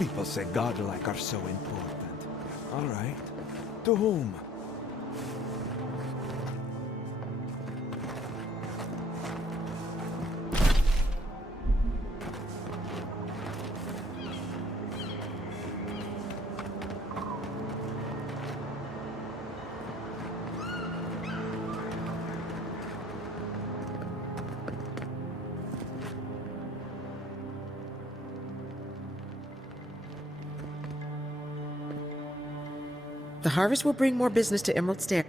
People say godlike are so important. All right. To whom? The harvest will bring more business to Emerald Stair.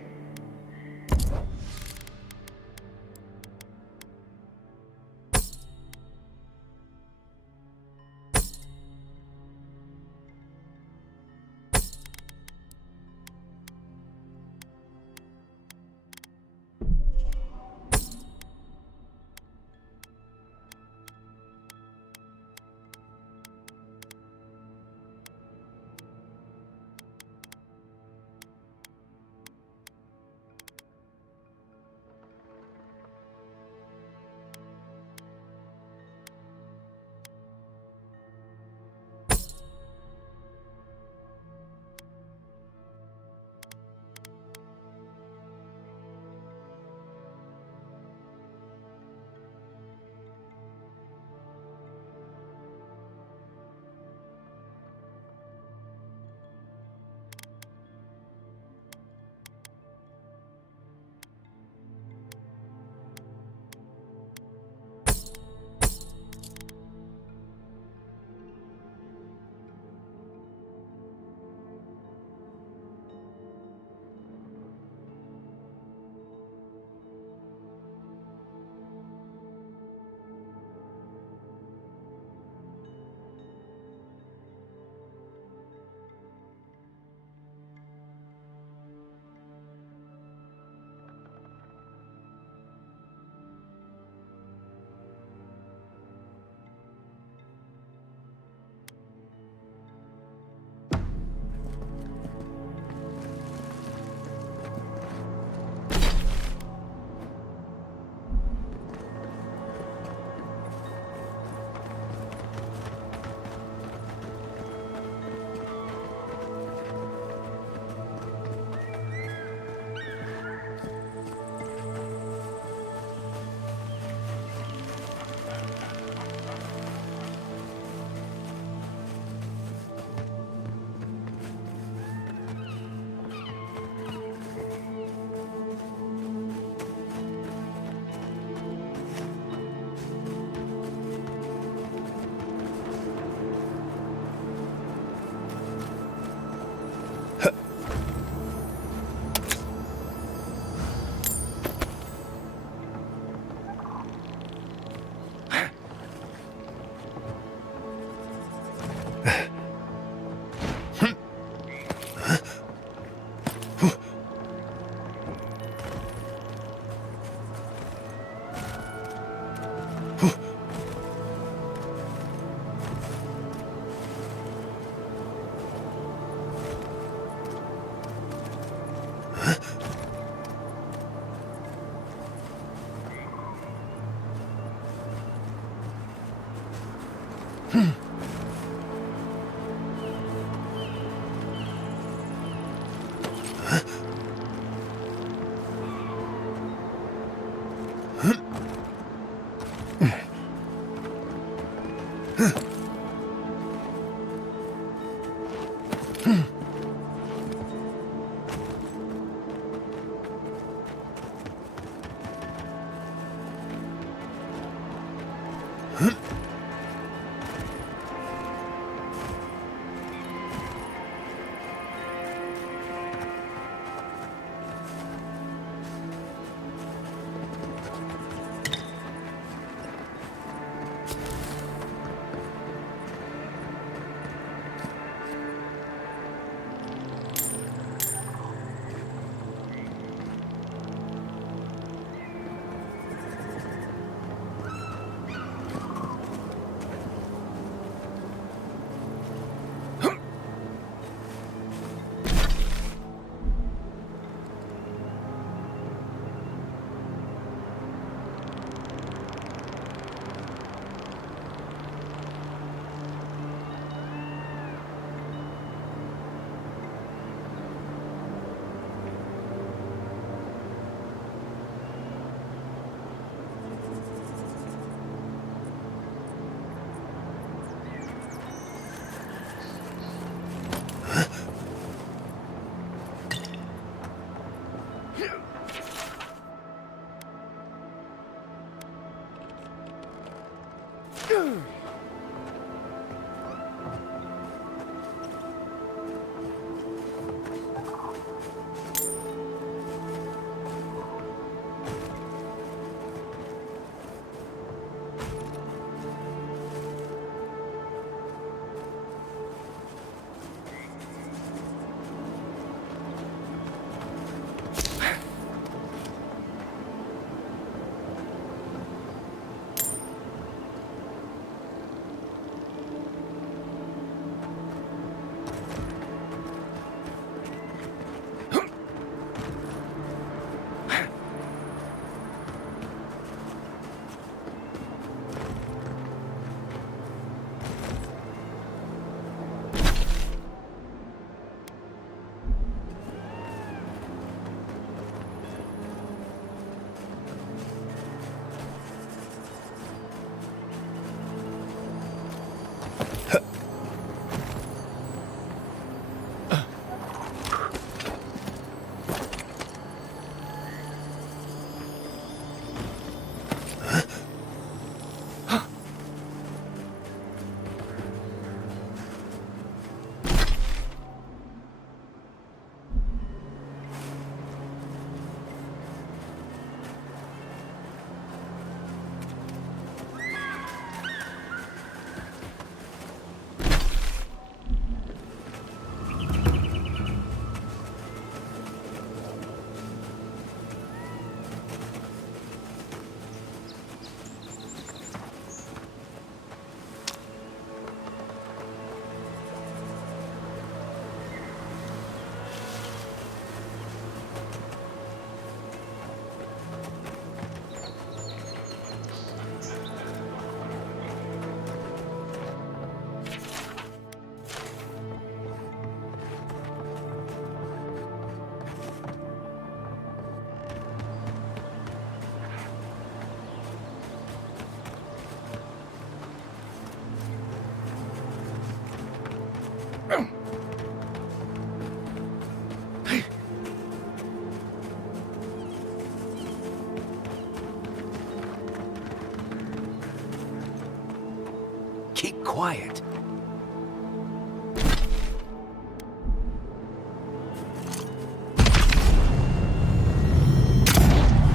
Keep quiet.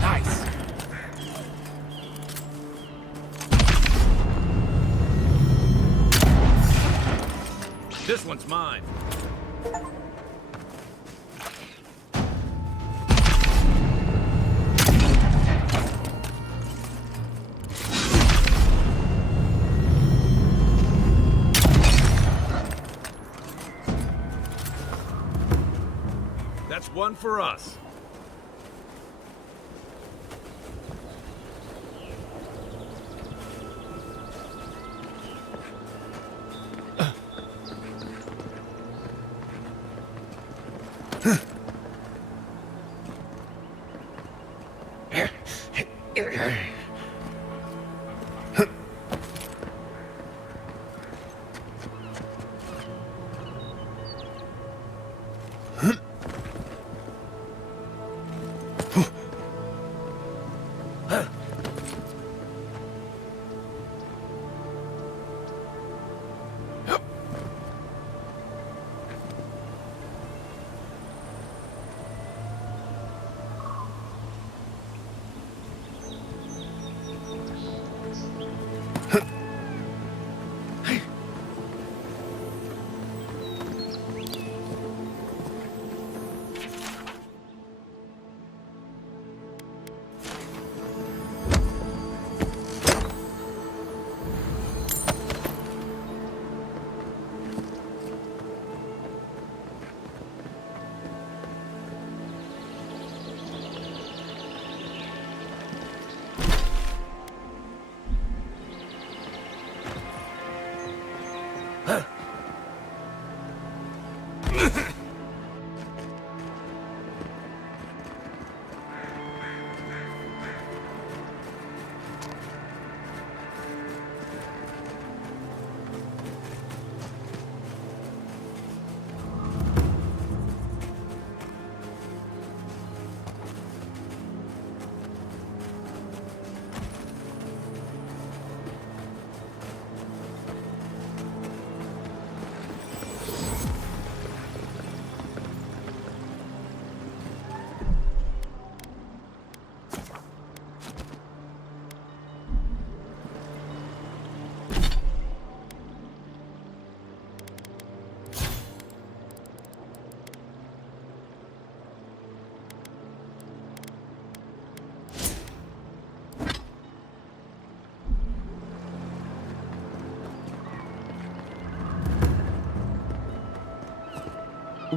Nice. This one's mine. That's one for us.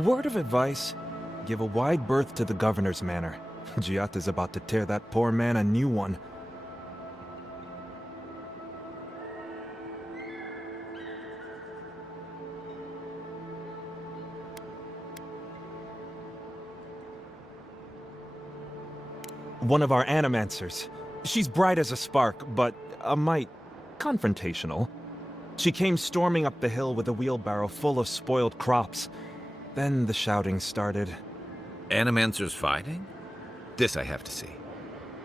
Word of advice, give a wide berth to the governor's manor. Giatta's about to tear that poor man a new one. One of our animancers. She's bright as a spark, but a mite confrontational. She came storming up the hill with a wheelbarrow full of spoiled crops. Then the shouting started. Animancers fighting? This I have to see.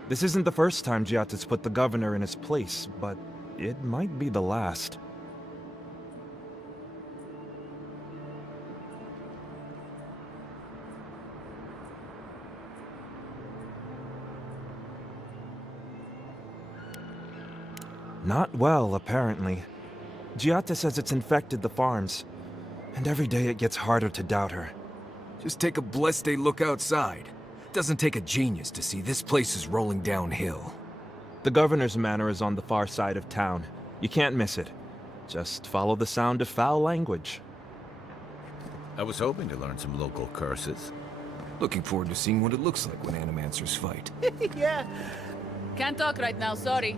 This isn't the first time Giatta's put the governor in his place, but it might be the last. Not well, apparently. Giatta says it's infected the farms, and every day it gets harder to doubt her. Just take a blessed day look outside. Doesn't take a genius to see this place is rolling downhill. The governor's manor is on the far side of town. You can't miss it. Just follow the sound of foul language. I was hoping to learn some local curses. Looking forward to seeing what it looks like when animancers fight. Yeah. Can't talk right now, sorry.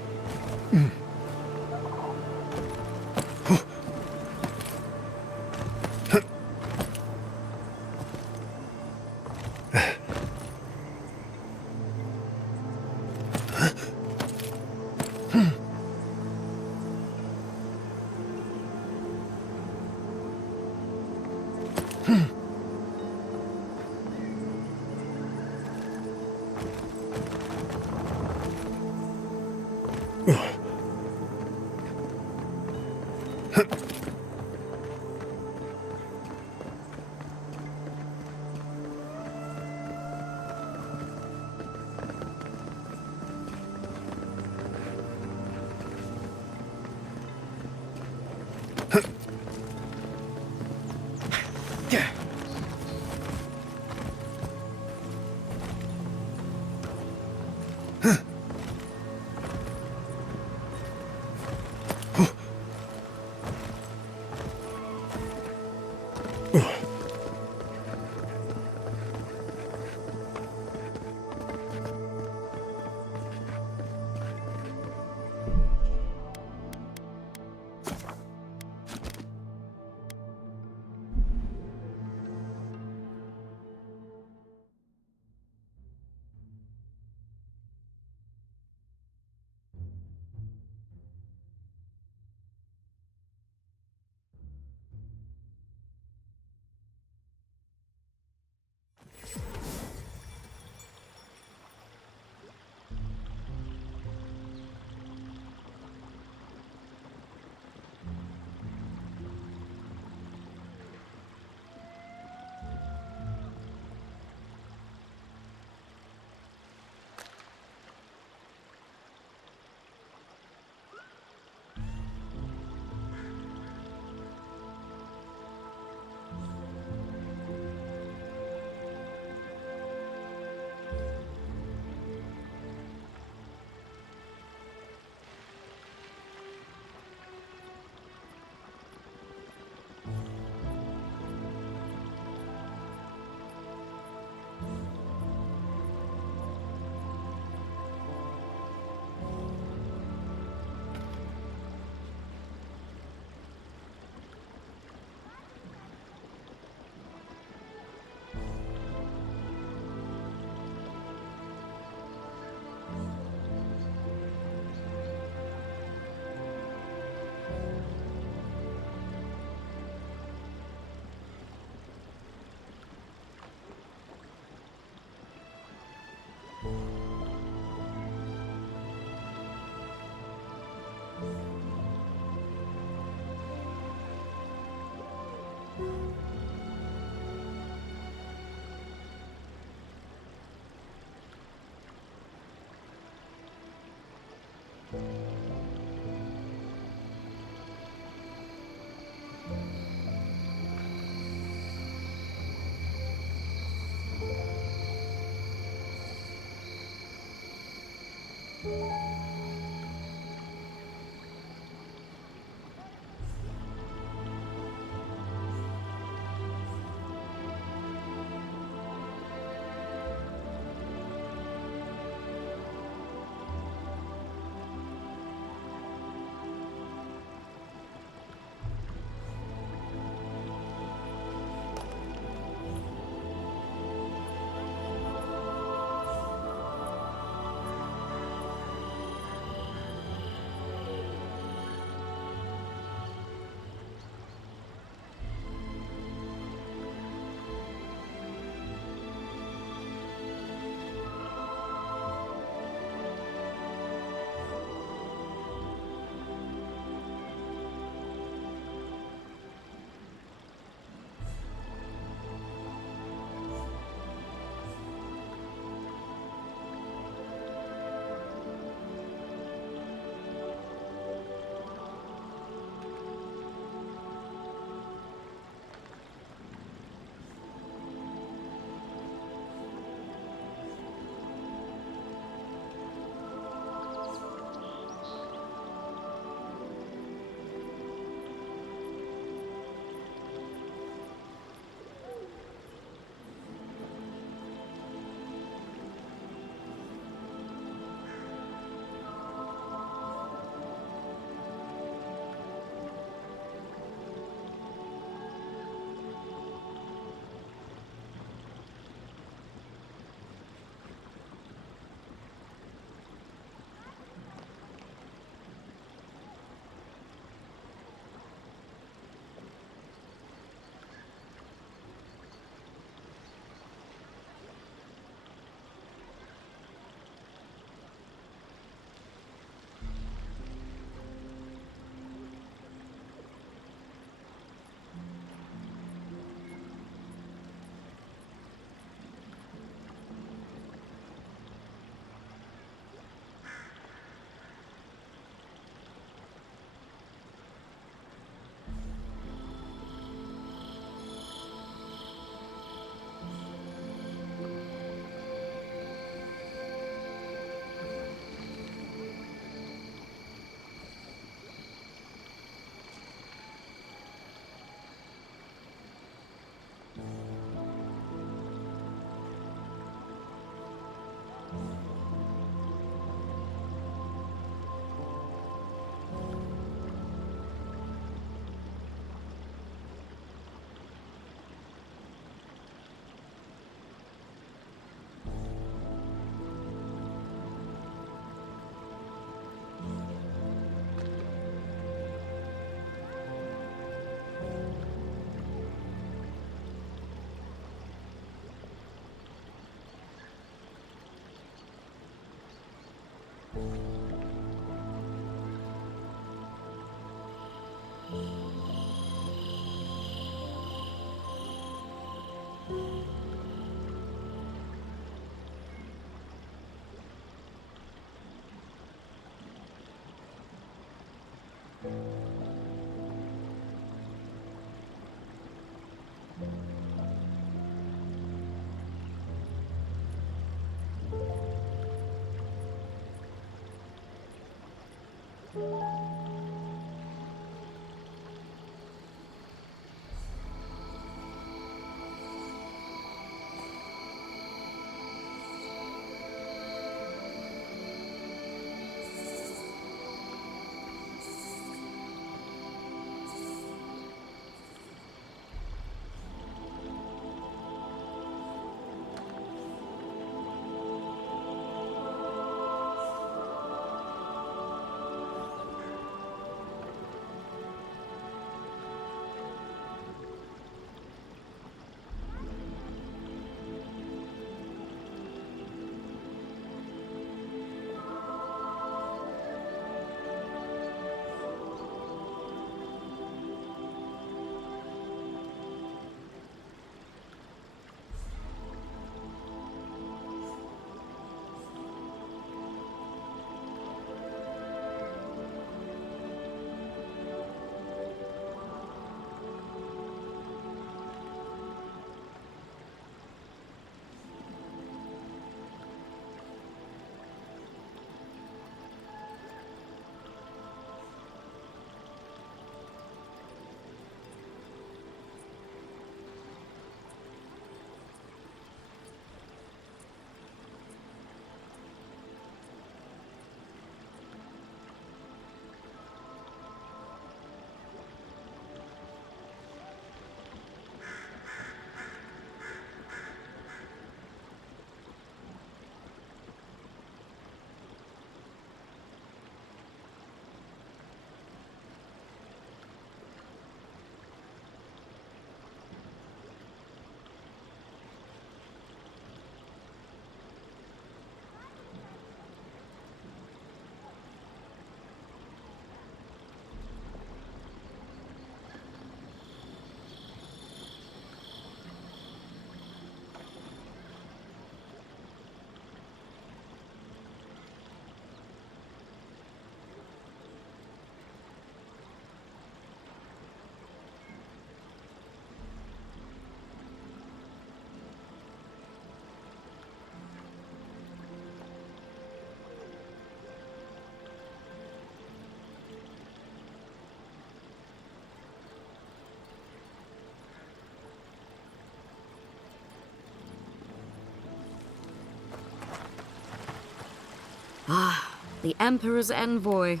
The Emperor's envoy.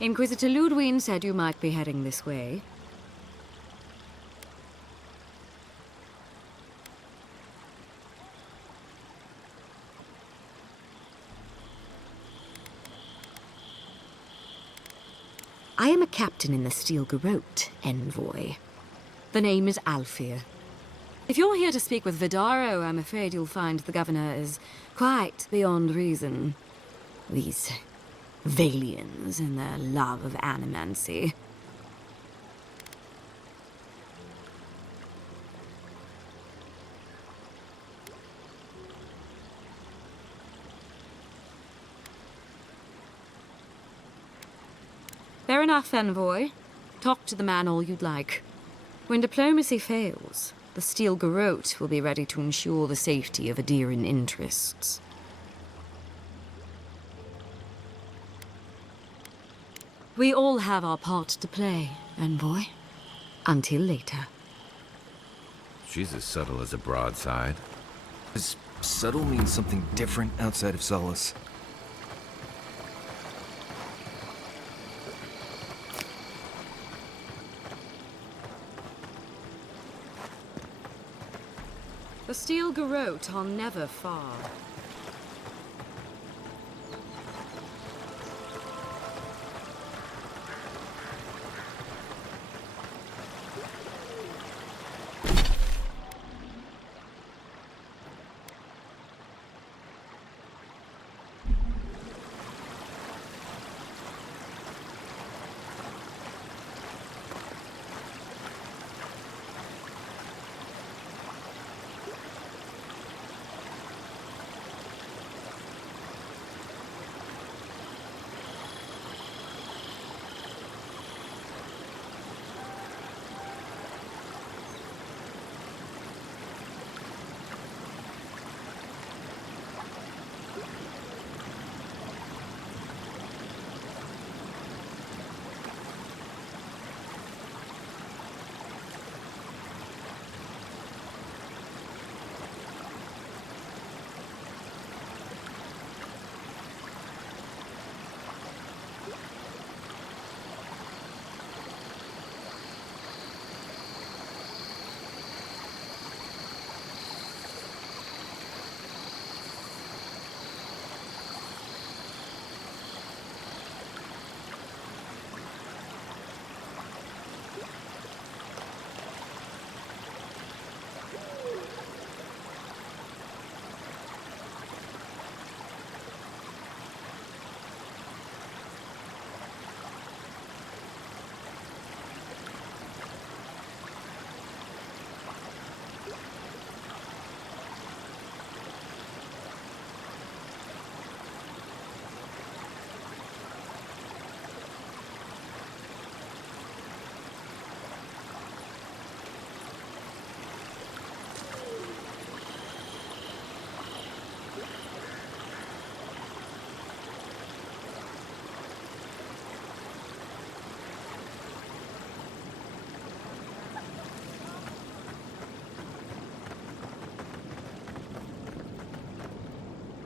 Inquisitor Ludwig said you might be heading this way. I am a captain in the Steel Garrote, envoy. The name is Alfir. If you're here to speak with Vidaro, I'm afraid you'll find the governor is quite beyond reason. These Valians and their love of animancy. Fair enough, envoy. Talk to the man all you'd like. When diplomacy fails, the Steel Garrote will be ready to ensure the safety of Adiran interests. We all have our part to play, envoy. Until later. She's as subtle as a broadside. Does subtle mean something different outside of Solace? The Steel Garrote are never far.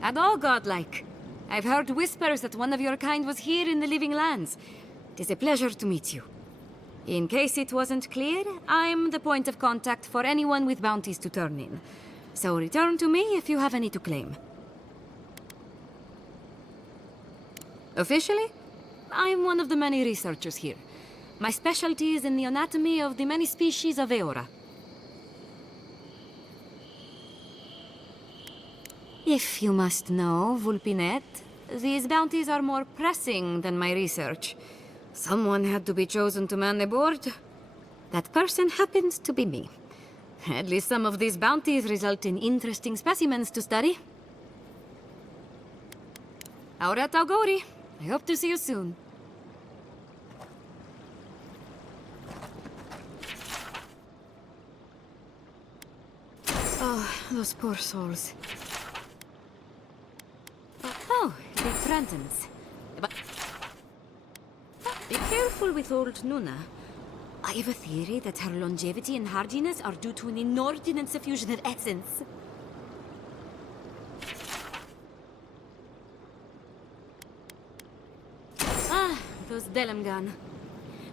And all godlike. I've heard whispers that one of your kind was here in the Living Lands. It is a pleasure to meet you. In case it wasn't clear, I'm the point of contact for anyone with bounties to turn in. So return to me if you have any to claim. Officially, I'm one of the many researchers here. My specialty is in the anatomy of the many species of Eora. If you must know, Vulpinet, these bounties are more pressing than my research. Someone had to be chosen to man the board. That person happens to be me. At least some of these bounties result in interesting specimens to study. Auret Auguri. I hope to see you soon. Oh, those poor souls. Oh, the Brandons. But be careful with old Nuna. I have a theory that her longevity and hardiness are due to an inordinate suffusion of essence. those Delamgan.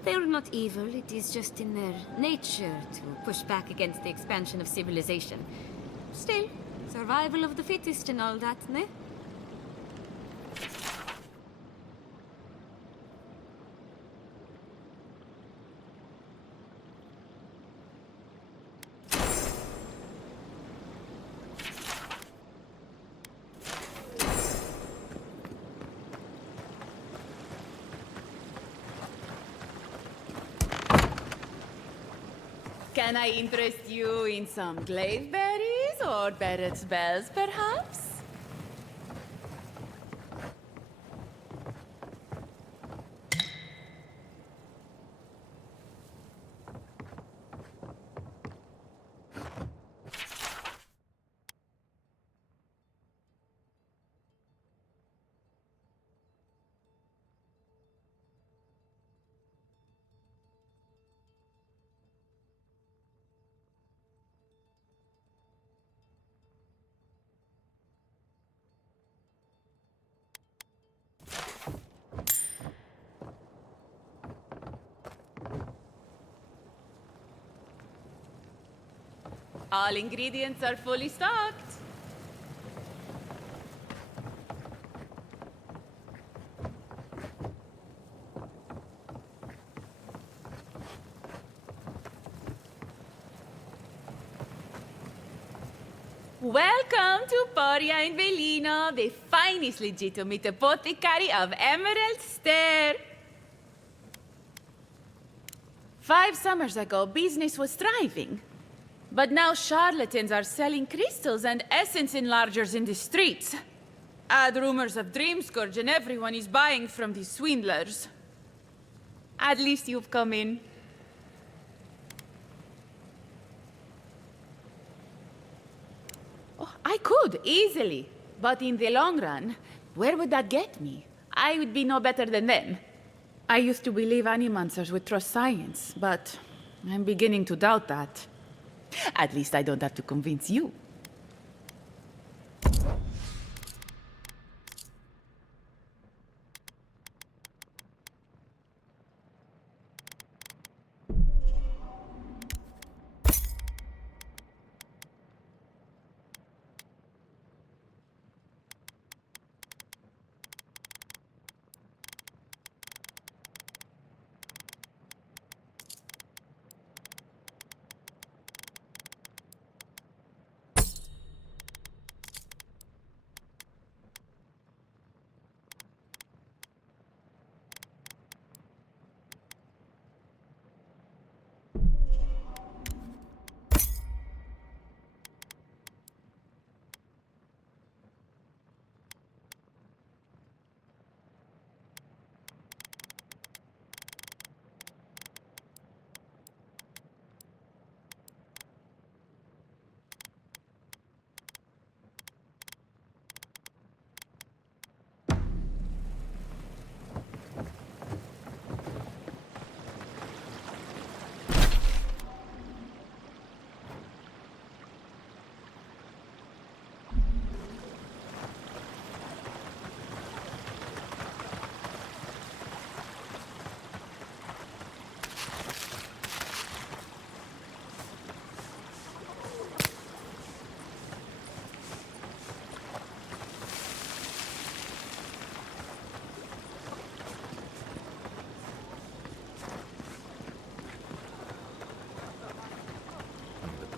They are not evil, it is just in their nature to push back against the expansion of civilization. Still, survival of the fittest and all that, ne? Can I interest you in some glaveberries or Barrett's bells, perhaps? All ingredients are fully stocked. Welcome to Poria in Velino, the finest legitimate apothecary of Emerald Stair. 5 summers ago, business was thriving. But now charlatans are selling crystals and essence enlargers in the streets. Add rumors of Dream Scourge and everyone is buying from these swindlers. At least you've come in. Oh, I could, easily. But in the long run, where would that get me? I would be no better than them. I used to believe animancers would trust science, but I'm beginning to doubt that. At least I don't have to convince you.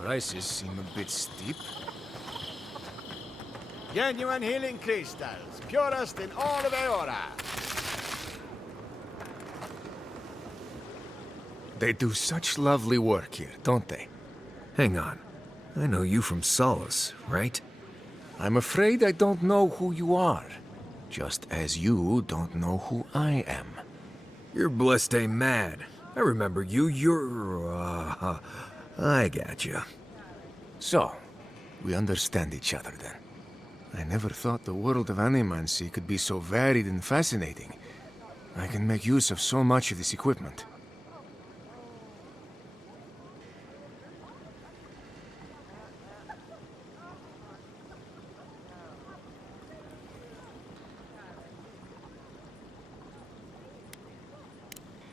Prices seem a bit steep. Genuine healing crystals, purest in all of Eora. They do such lovely work here, don't they? Hang on. I know you from Solace, right? I'm afraid I don't know who you are. Just as you don't know who I am. You're blessed mad. I remember you. I got you. So, we understand each other then. I never thought the world of animancy could be so varied and fascinating. I can make use of so much of this equipment.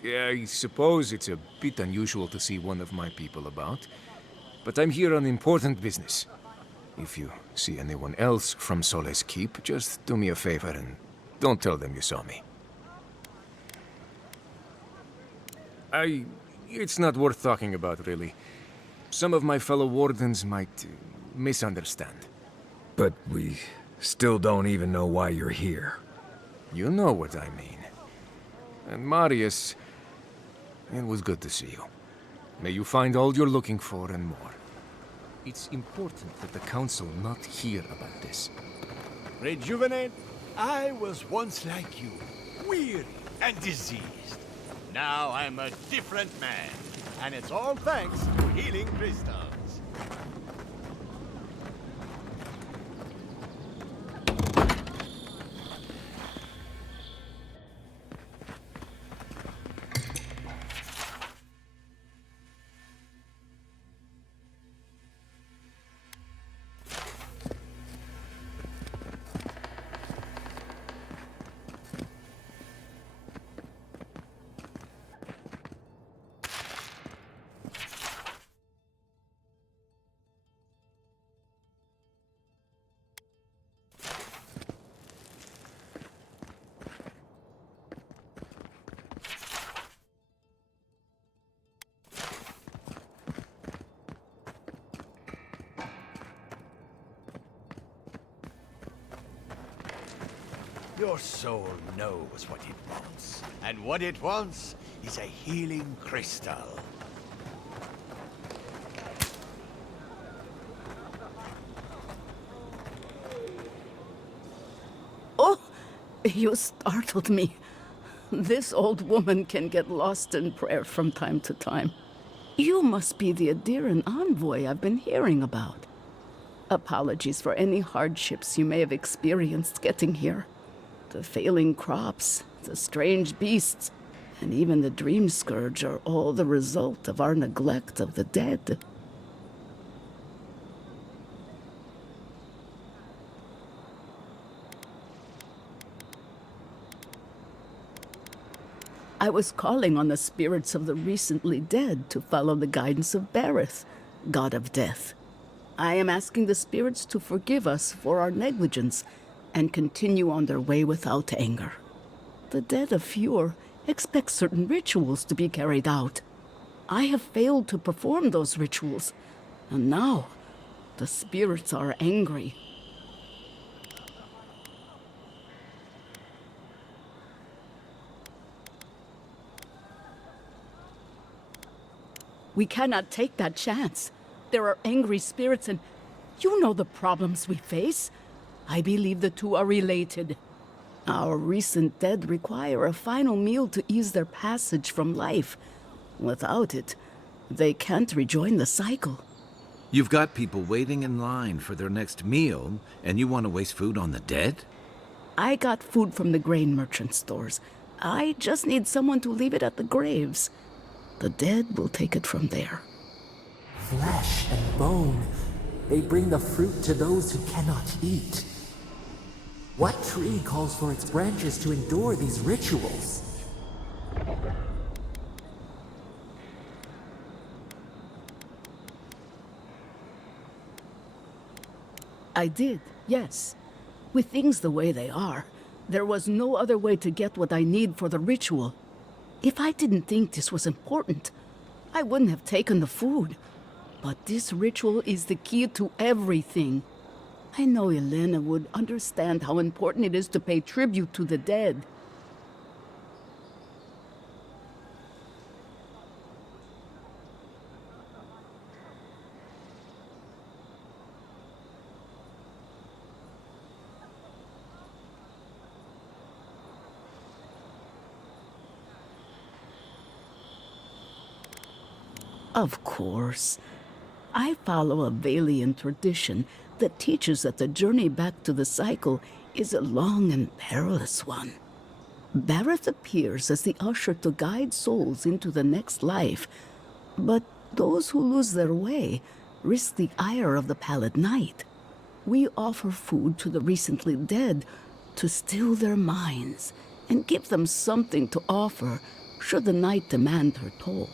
I suppose it's a bit unusual to see one of my people about, but I'm here on important business. If you see anyone else from Sole's Keep, just do me a favor and don't tell them you saw me. It's not worth talking about, really. Some of my fellow wardens might misunderstand. But we still don't even know why you're here. You know what I mean. And Marius, it was good to see you. May you find all you're looking for and more. It's important that the Council not hear about this. Rejuvenate? I was once like you, weary and diseased. Now I'm a different man, and it's all thanks to healing crystals. Your soul knows what it wants, and what it wants is a healing crystal. Oh, you startled me. This old woman can get lost in prayer from time to time. You must be the Adiran envoy I've been hearing about. Apologies for any hardships you may have experienced getting here. The failing crops, the strange beasts, and even the dream scourge are all the result of our neglect of the dead. I was calling on the spirits of the recently dead to follow the guidance of Bareth, god of death. I am asking the spirits to forgive us for our negligence and continue on their way without anger. The dead of Fjord expect certain rituals to be carried out. I have failed to perform those rituals, and now the spirits are angry. We cannot take that chance. There are angry spirits, and you know the problems we face. I believe the two are related. Our recent dead require a final meal to ease their passage from life. Without it, they can't rejoin the cycle. You've got people waiting in line for their next meal, and you want to waste food on the dead? I got food from the grain merchant stores. I just need someone to leave it at the graves. The dead will take it from there. Flesh and bone. They bring the fruit to those who cannot eat. What tree calls for its branches to endure these rituals? I did, yes. With things the way they are, there was no other way to get what I need for the ritual. If I didn't think this was important, I wouldn't have taken the food. But this ritual is the key to everything. I know Elena would understand how important it is to pay tribute to the dead. Of course. I follow a Valian tradition that teaches that the journey back to the cycle is a long and perilous one. Bareth appears as the usher to guide souls into the next life, but those who lose their way risk the ire of the Pallid Knight. We offer food to the recently dead to still their minds and give them something to offer should the night demand her toll.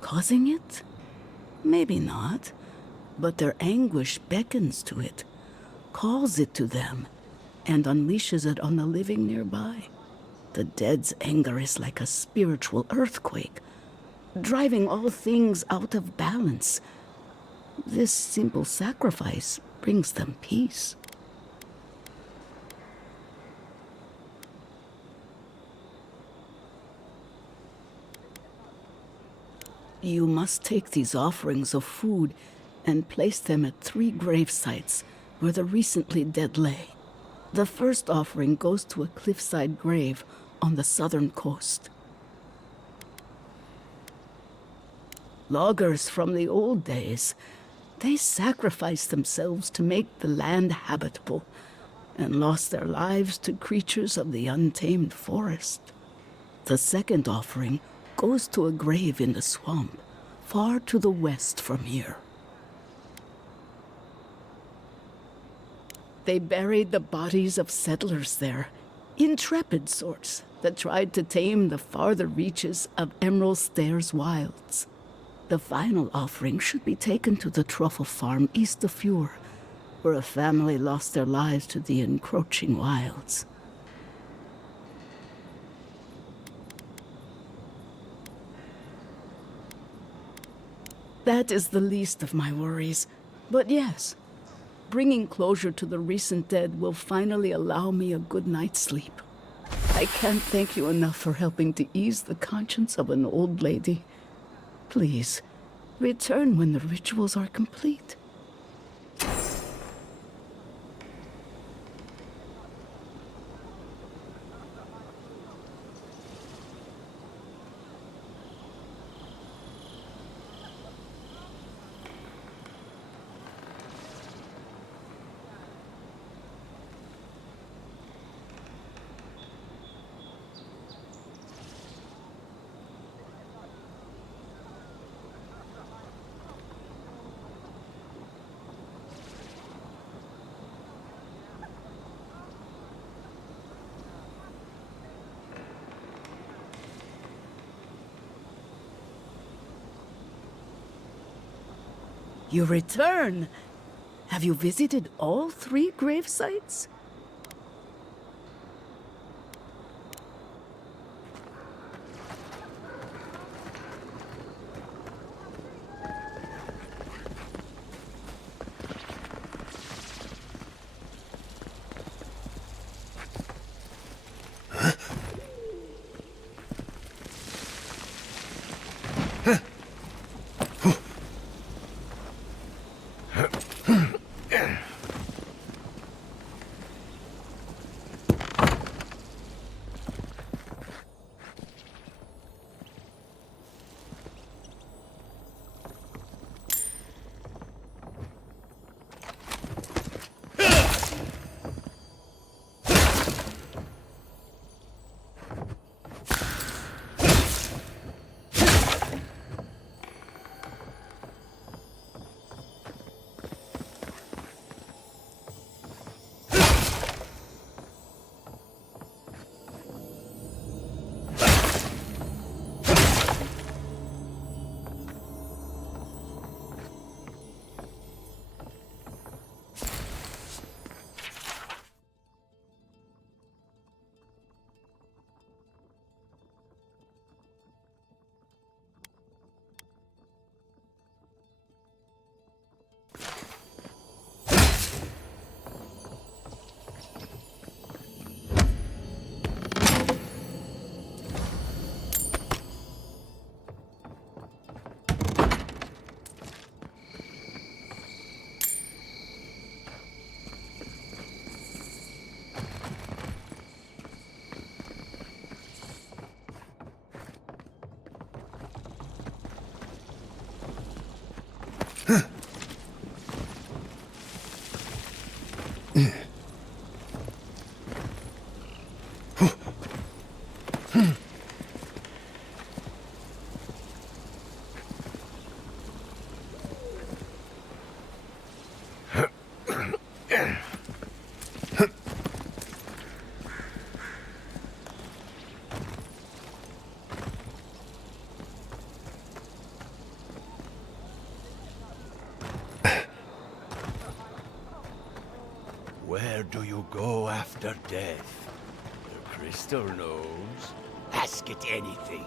Causing it? Maybe not. But their anguish beckons to it, calls it to them, and unleashes it on the living nearby. The dead's anger is like a spiritual earthquake, driving all things out of balance. This simple sacrifice brings them peace. You must take these offerings of food and place them at 3 grave sites where the recently dead lay. The first offering goes to a cliffside grave on the southern coast. Loggers from the old days, they sacrificed themselves to make the land habitable and lost their lives to creatures of the untamed forest. The second offering goes to a grave in the swamp, far to the west from here. They buried the bodies of settlers there, intrepid sorts that tried to tame the farther reaches of Emerald Stairs wilds. The final offering should be taken to the truffle farm east of Fure, where a family lost their lives to the encroaching wilds. That is the least of my worries. But yes, bringing closure to the recent dead will finally allow me a good night's sleep. I can't thank you enough for helping to ease the conscience of an old lady. Please, return when the rituals are complete. You return! Have you visited all 3 grave sites? do you go after death? The crystal knows. Ask it anything.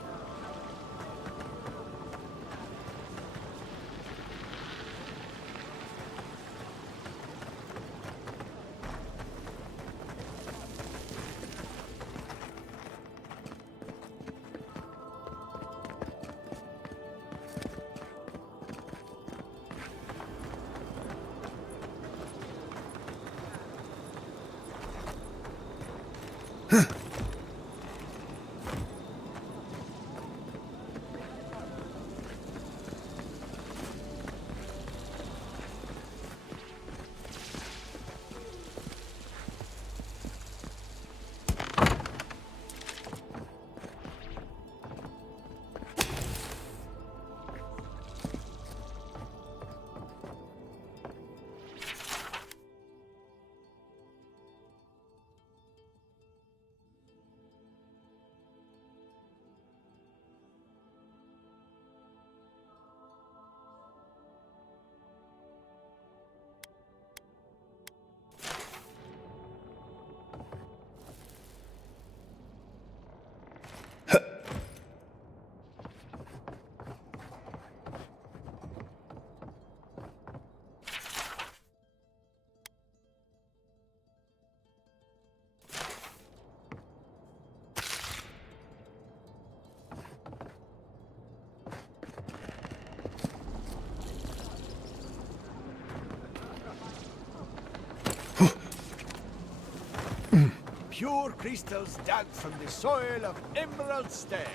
Pure crystals dug from the soil of Emerald Stair.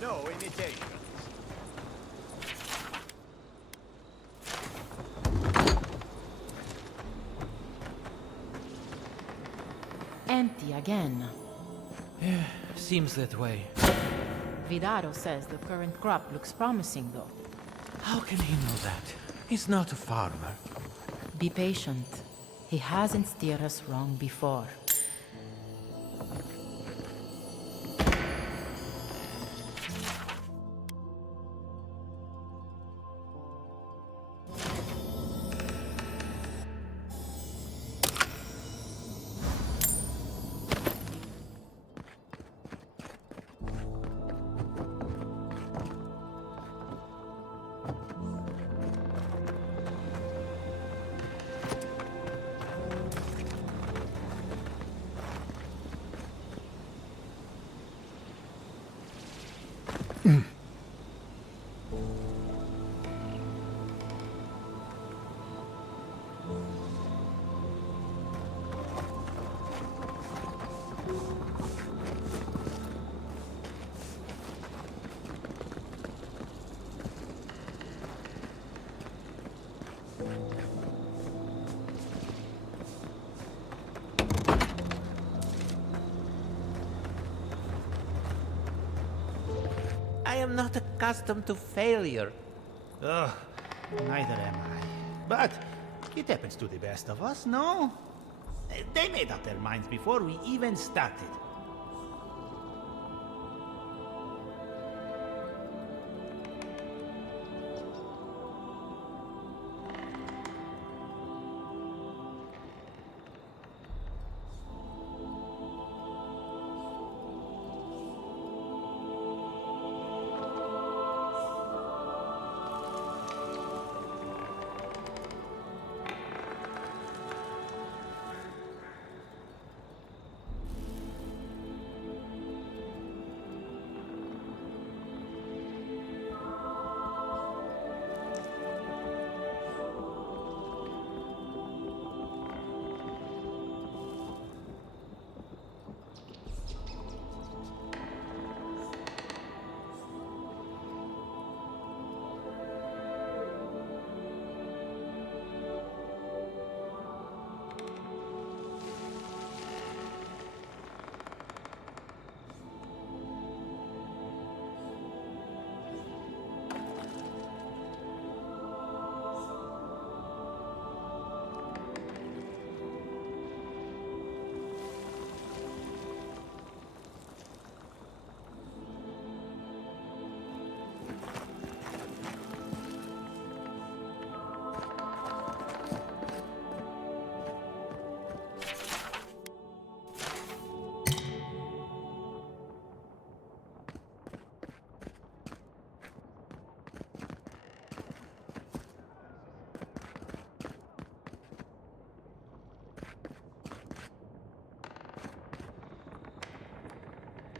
No imitations. Empty again. Seems that way. Vidaro says the current crop looks promising, though. How can he know that? He's not a farmer. Be patient. He hasn't steered us wrong before. I am not accustomed to failure. Ugh, neither am I. But it happens to the best of us, no? They made up their minds before we even started.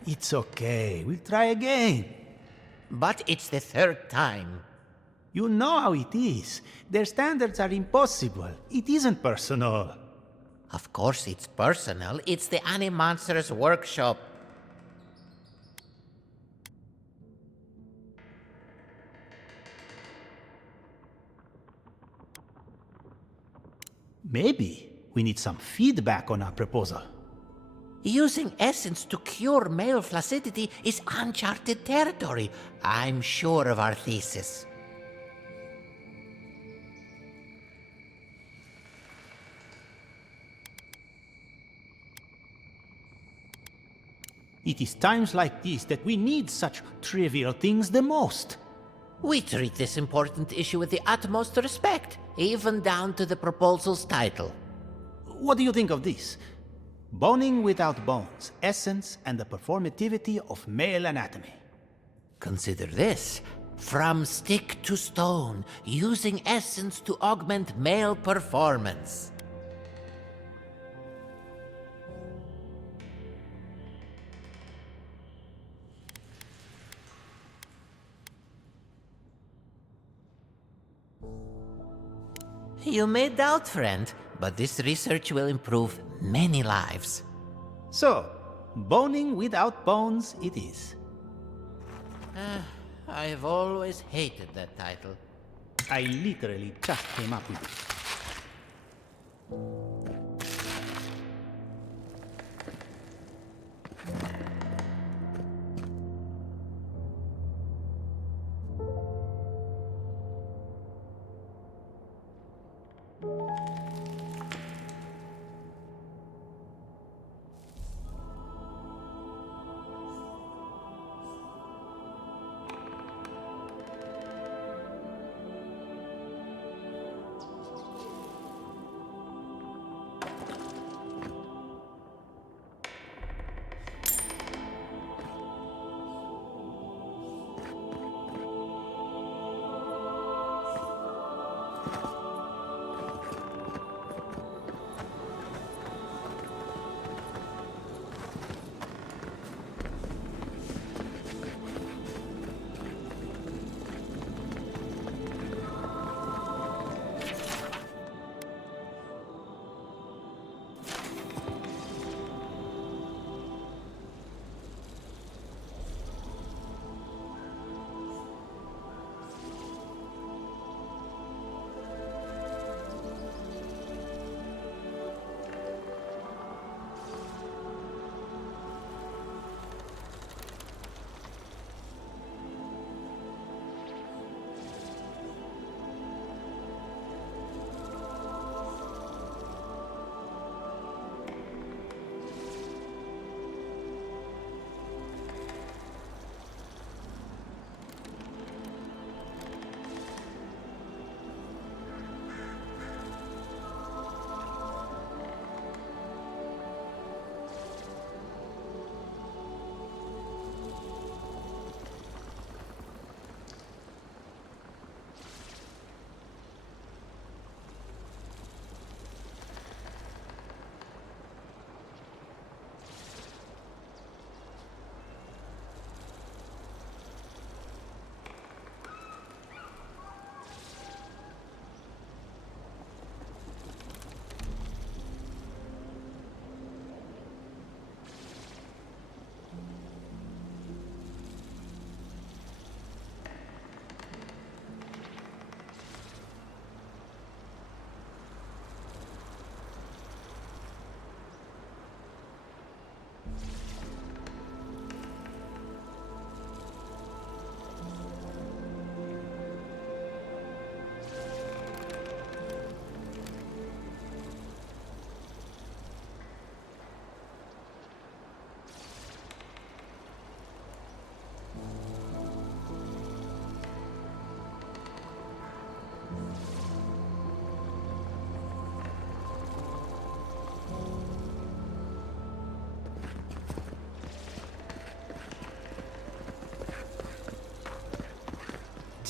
It's okay. We'll try again. But it's the third time. You know how it is. Their standards are impossible. It isn't personal. Of course it's personal. It's the Animonsters workshop. Maybe we need some feedback on our proposal. Using essence to cure male flaccidity is uncharted territory. I'm sure of our thesis. It is times like these that we need such trivial things the most. We treat this important issue with the utmost respect, even down to the proposal's title. What do you think of this? Boning without bones, essence and the performativity of male anatomy. Consider this. From stick to stone, using essence to augment male performance. You may doubt, friend, but this research will improve many lives. So, boning without bones it is. I have always hated that title. I literally just came up with it.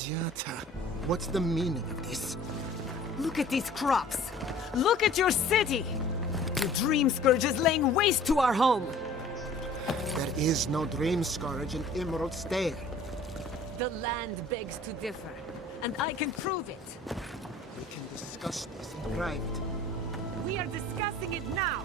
Jata, what's the meaning of this? Look at these crops. Look at your city. The dream scourge is laying waste to our home. They're is no dream scourge in Emerald Stair. The land begs to differ, and I can prove it. We can discuss this in private. We are discussing it now.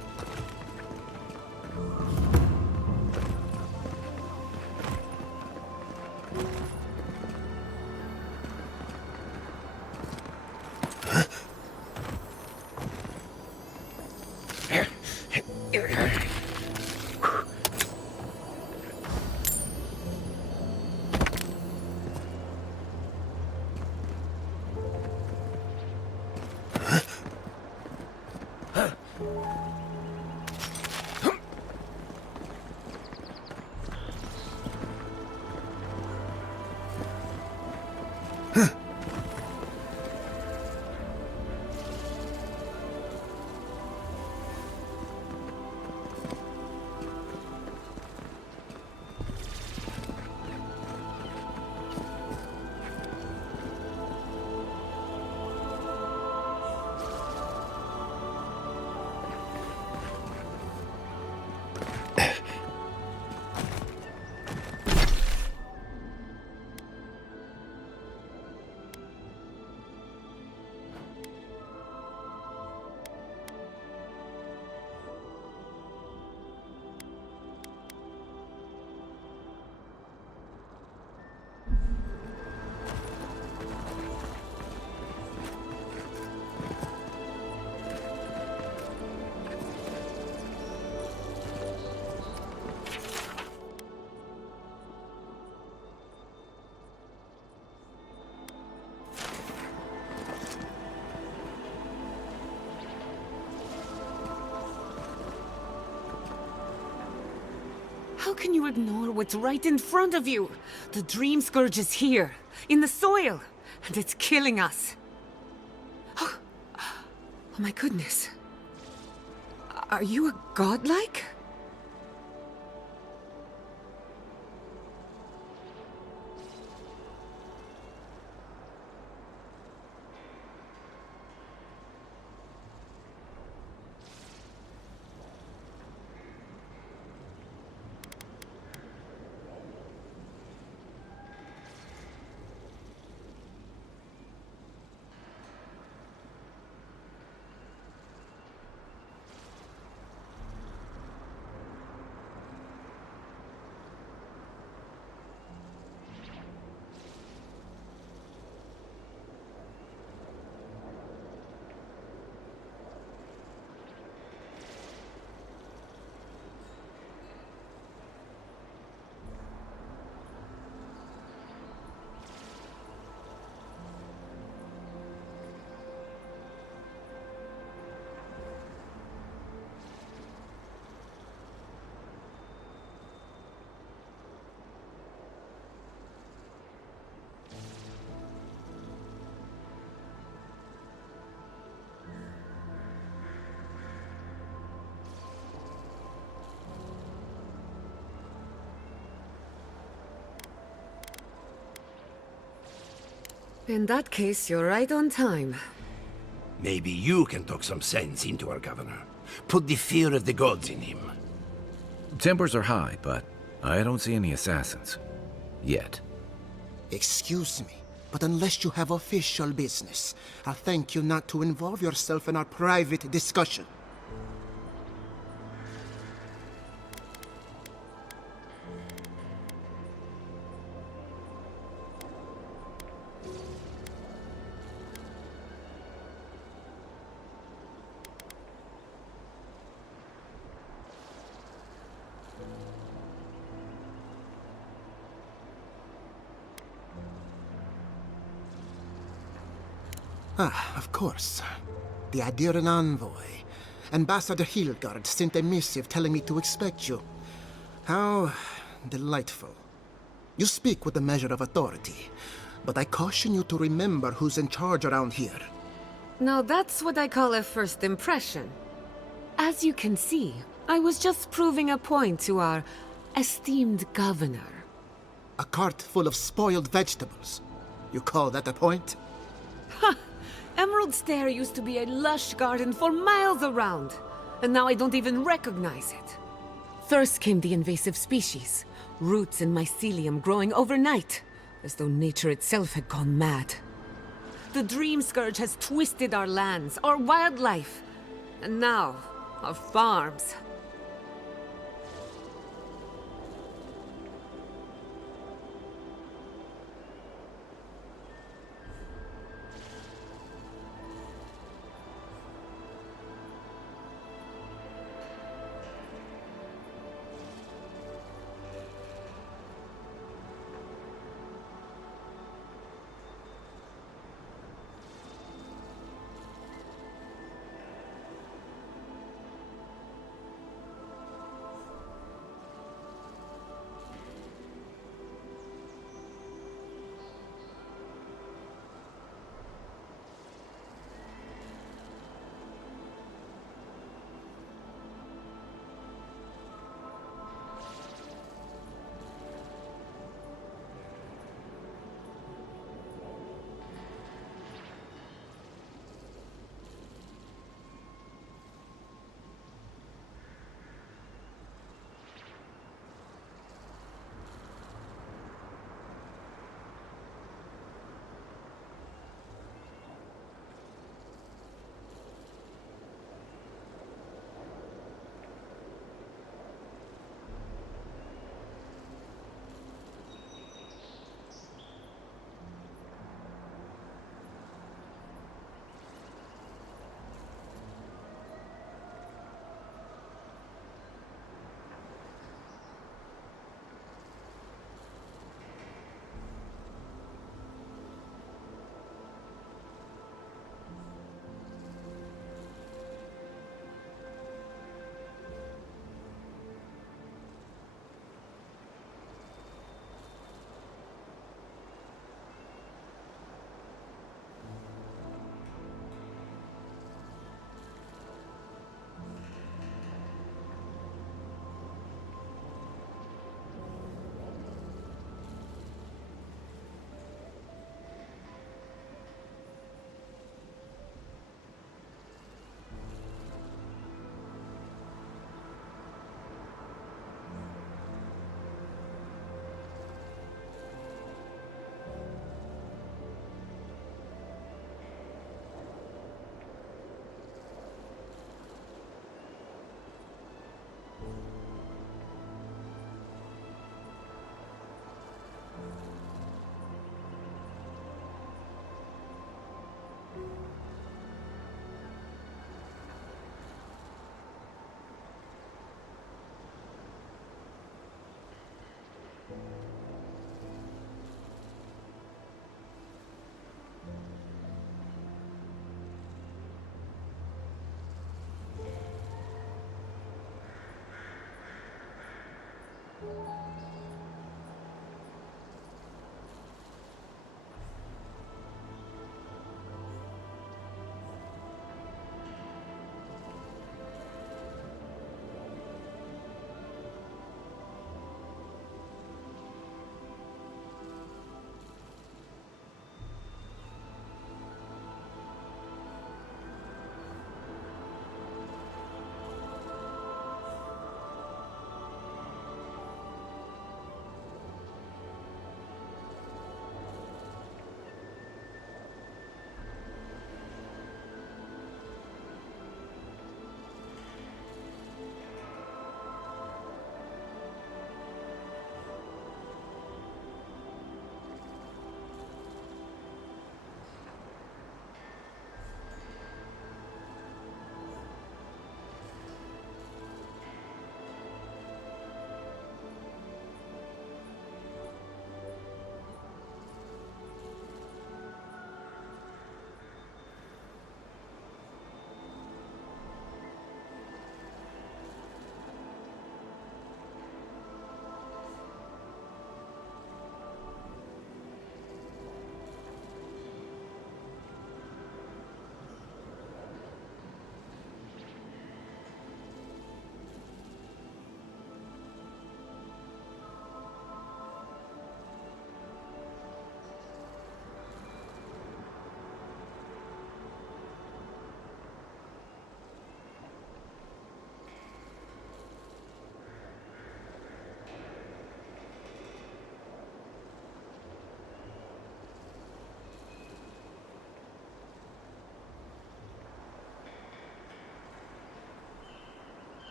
How can you ignore what's right in front of you? The Dream Scourge is here, in the soil, and it's killing us. Oh my goodness. Are you a godlike? In that case, you're right on time. Maybe you can talk some sense into our governor. Put the fear of the gods in him. Tempers are high, but I don't see any assassins. Yet. Excuse me, but unless you have official business, I'll thank you not to involve yourself in our private discussion. Ah, of course. The Adiran envoy. Ambassador Hilgard sent a missive telling me to expect you. How delightful. You speak with a measure of authority, but I caution you to remember who's in charge around here. Now that's what I call a first impression. As you can see, I was just proving a point to our esteemed governor. A cart full of spoiled vegetables. You call that a point? Ha! Emerald Stair used to be a lush garden for miles around, and now I don't even recognize it. First came the invasive species, roots and mycelium growing overnight, as though nature itself had gone mad. The Dream Scourge has twisted our lands, our wildlife, and now, our farms.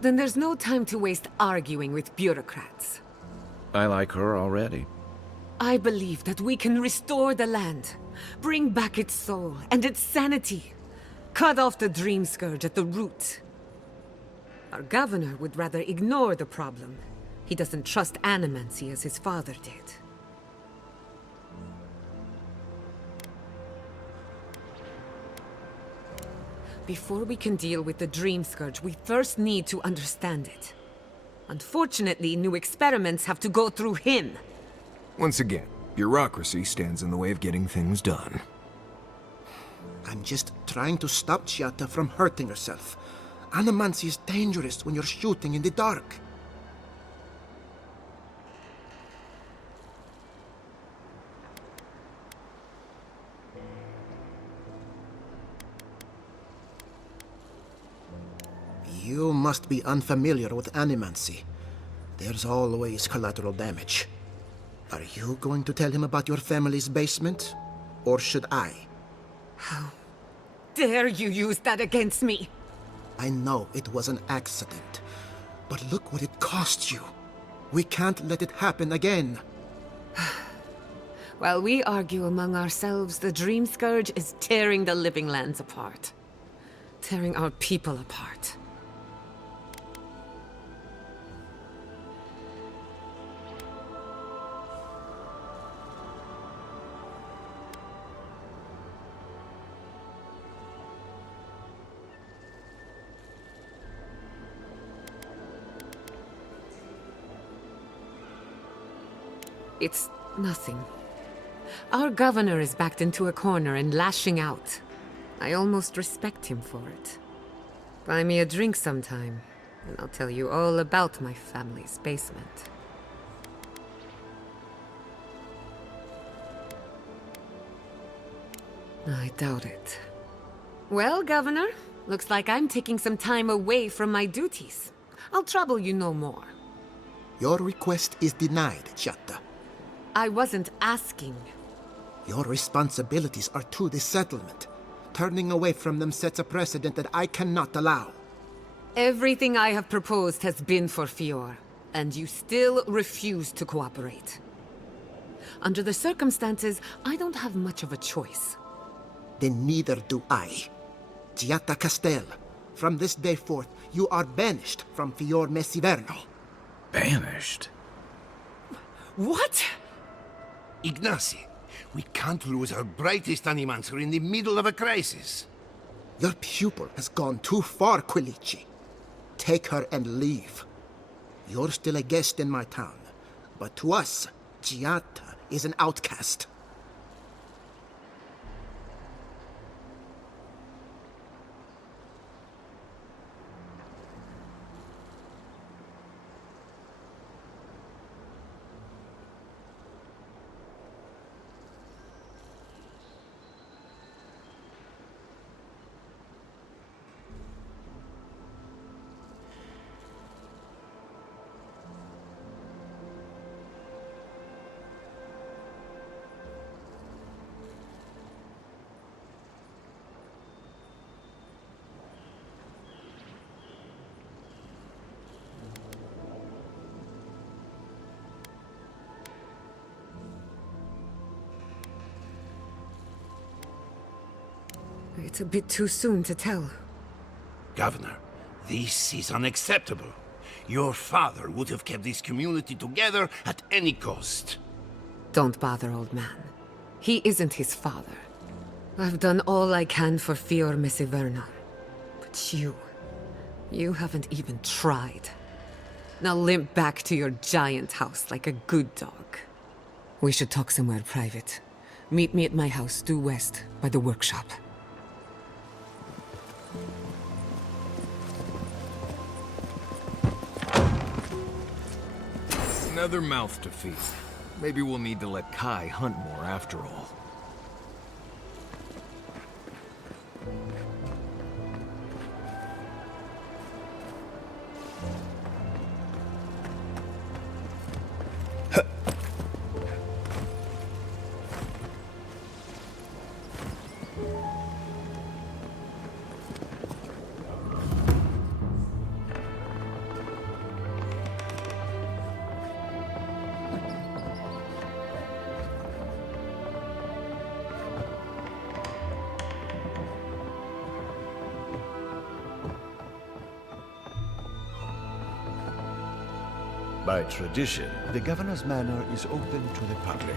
Then there's no time to waste arguing with bureaucrats. I like her already. I believe that we can restore the land, bring back its soul and its sanity, cut off the Dream Scourge at the root. Our governor would rather ignore the problem. He doesn't trust animancy as his father did. Before we can deal with the Dream Scourge, we first need to understand it. Unfortunately, new experiments have to go through him. Once again, bureaucracy stands in the way of getting things done. I'm just trying to stop Giatta from hurting herself. Animancy is dangerous when you're shooting in the dark. You must be unfamiliar with animancy. There's always collateral damage. Are you going to tell him about your family's basement? Or should I? How dare you use that against me? I know it was an accident, but look what it cost you. We can't let it happen again. While we argue among ourselves, the Dream Scourge is tearing the living lands apart. Tearing our people apart. It's nothing. Our governor is backed into a corner and lashing out. I almost respect him for it. Buy me a drink sometime, and I'll tell you all about my family's basement. I doubt it. Well, Governor, looks like I'm taking some time away from my duties. I'll trouble you no more. Your request is denied, Giatta. I wasn't asking. Your responsibilities are to the settlement. Turning away from them sets a precedent that I cannot allow. Everything I have proposed has been for Fior, and you still refuse to cooperate. Under the circumstances, I don't have much of a choice. Then neither do I. Giatta Castel, from this day forth, you are banished from Fior Messiverno. Banished? What? Ignacy, we can't lose our brightest animancer in the middle of a crisis. Your pupil has gone too far, Quilici. Take her and leave. You're still a guest in my town, but to us, Giatta is an outcast. It's a bit too soon to tell. Governor, this is unacceptable. Your father would have kept this community together at any cost. Don't bother, old man. He isn't his father. I've done all I can for Fior Messiverno. But you haven't even tried. Now limp back to your giant house like a good dog. We should talk somewhere private. Meet me at my house due west, by the workshop. Another mouth to feed. Maybe we'll need to let Kai hunt more after all. By tradition, the governor's manor is open to the public.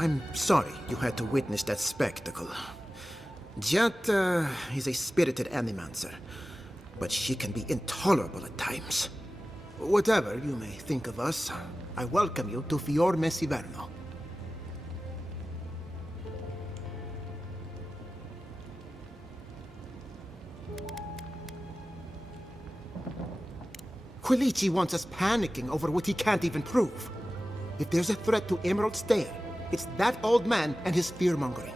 I'm sorry you had to witness that spectacle. Jat is a spirited animancer, but she can be intolerable at times. Whatever you may think of us, I welcome you to Fior Mesiverno. Quilici wants us panicking over what he can't even prove. If there's a threat to Emerald Stair, it's that old man and his fear-mongering.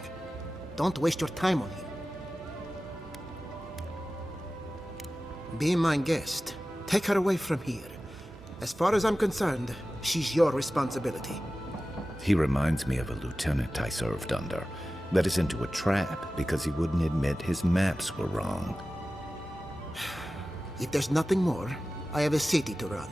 Don't waste your time on him. Be my guest. Take her away from here. As far as I'm concerned, she's your responsibility. He reminds me of a lieutenant I served under. Led us into a trap because he wouldn't admit his maps were wrong. If there's nothing more, I have a city to run.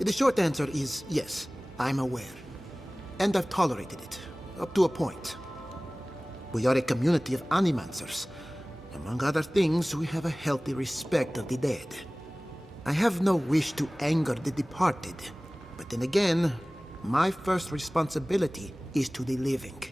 The short answer is yes, I'm aware. And I've tolerated it, up to a point. We are a community of animancers, Among other things, we have a healthy respect of the dead. I have no wish to anger the departed, but then again, my first responsibility is to the living.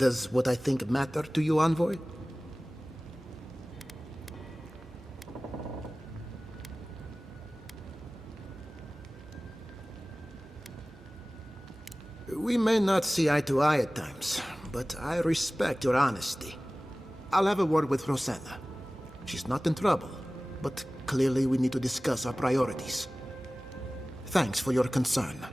Does what I think matter to you, Envoy? We may not see eye to eye at times, but I respect your honesty. I'll have a word with Rosanna. She's not in trouble, but clearly we need to discuss our priorities. Thanks for your concern.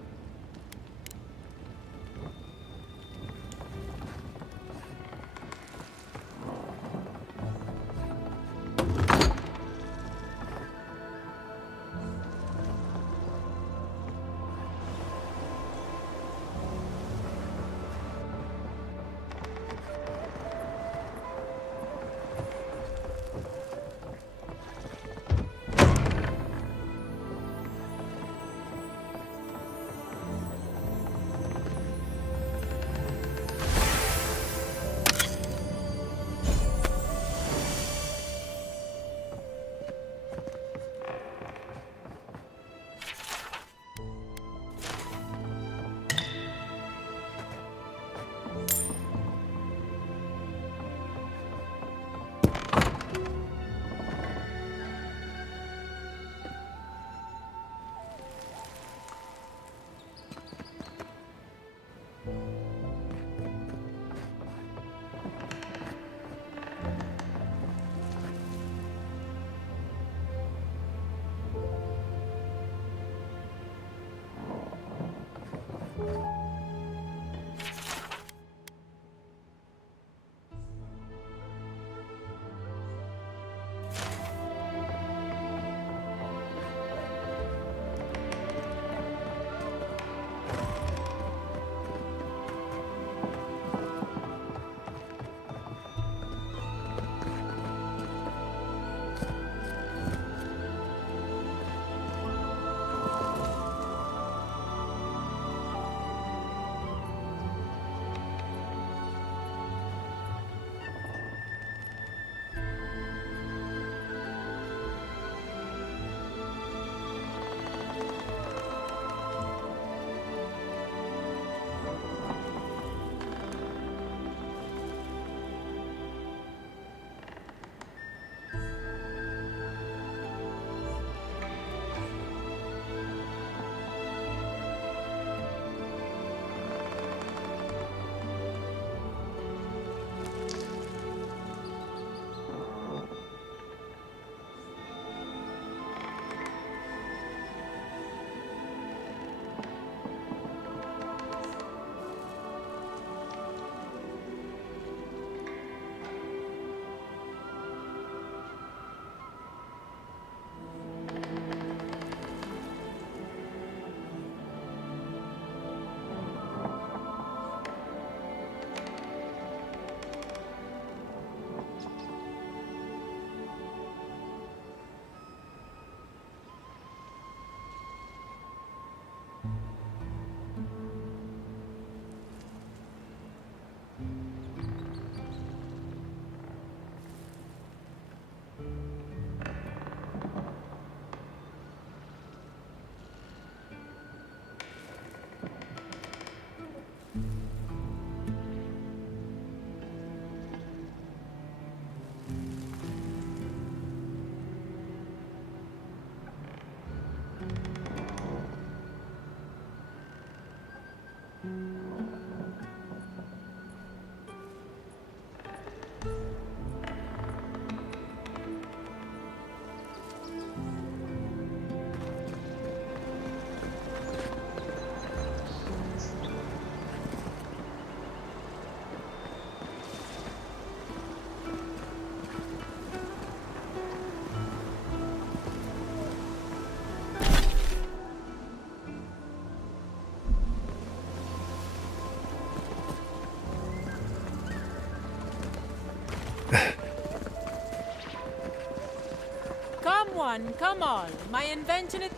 everyone, come on. My invention is...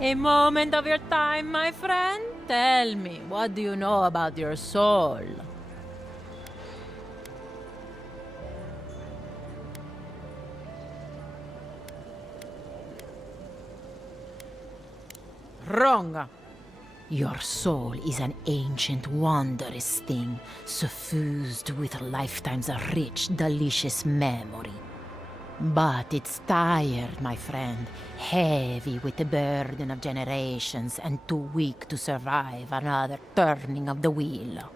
A moment of your time, my friend. Tell me, what do you know about your soul? Wrong. Your soul is an ancient, wondrous thing, suffused with lifetimes of rich, delicious memory. But it's tired, my friend, heavy with the burden of generations and too weak to survive another turning of the wheel.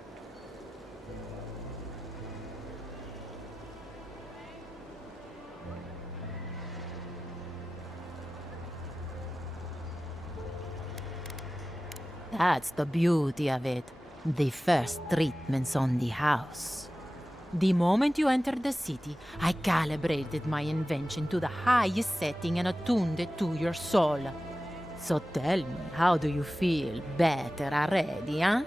That's the beauty of it. The first treatments on the house. The moment you entered the city, I calibrated my invention to the highest setting and attuned it to your soul. So tell me, how do you feel? Better already, huh?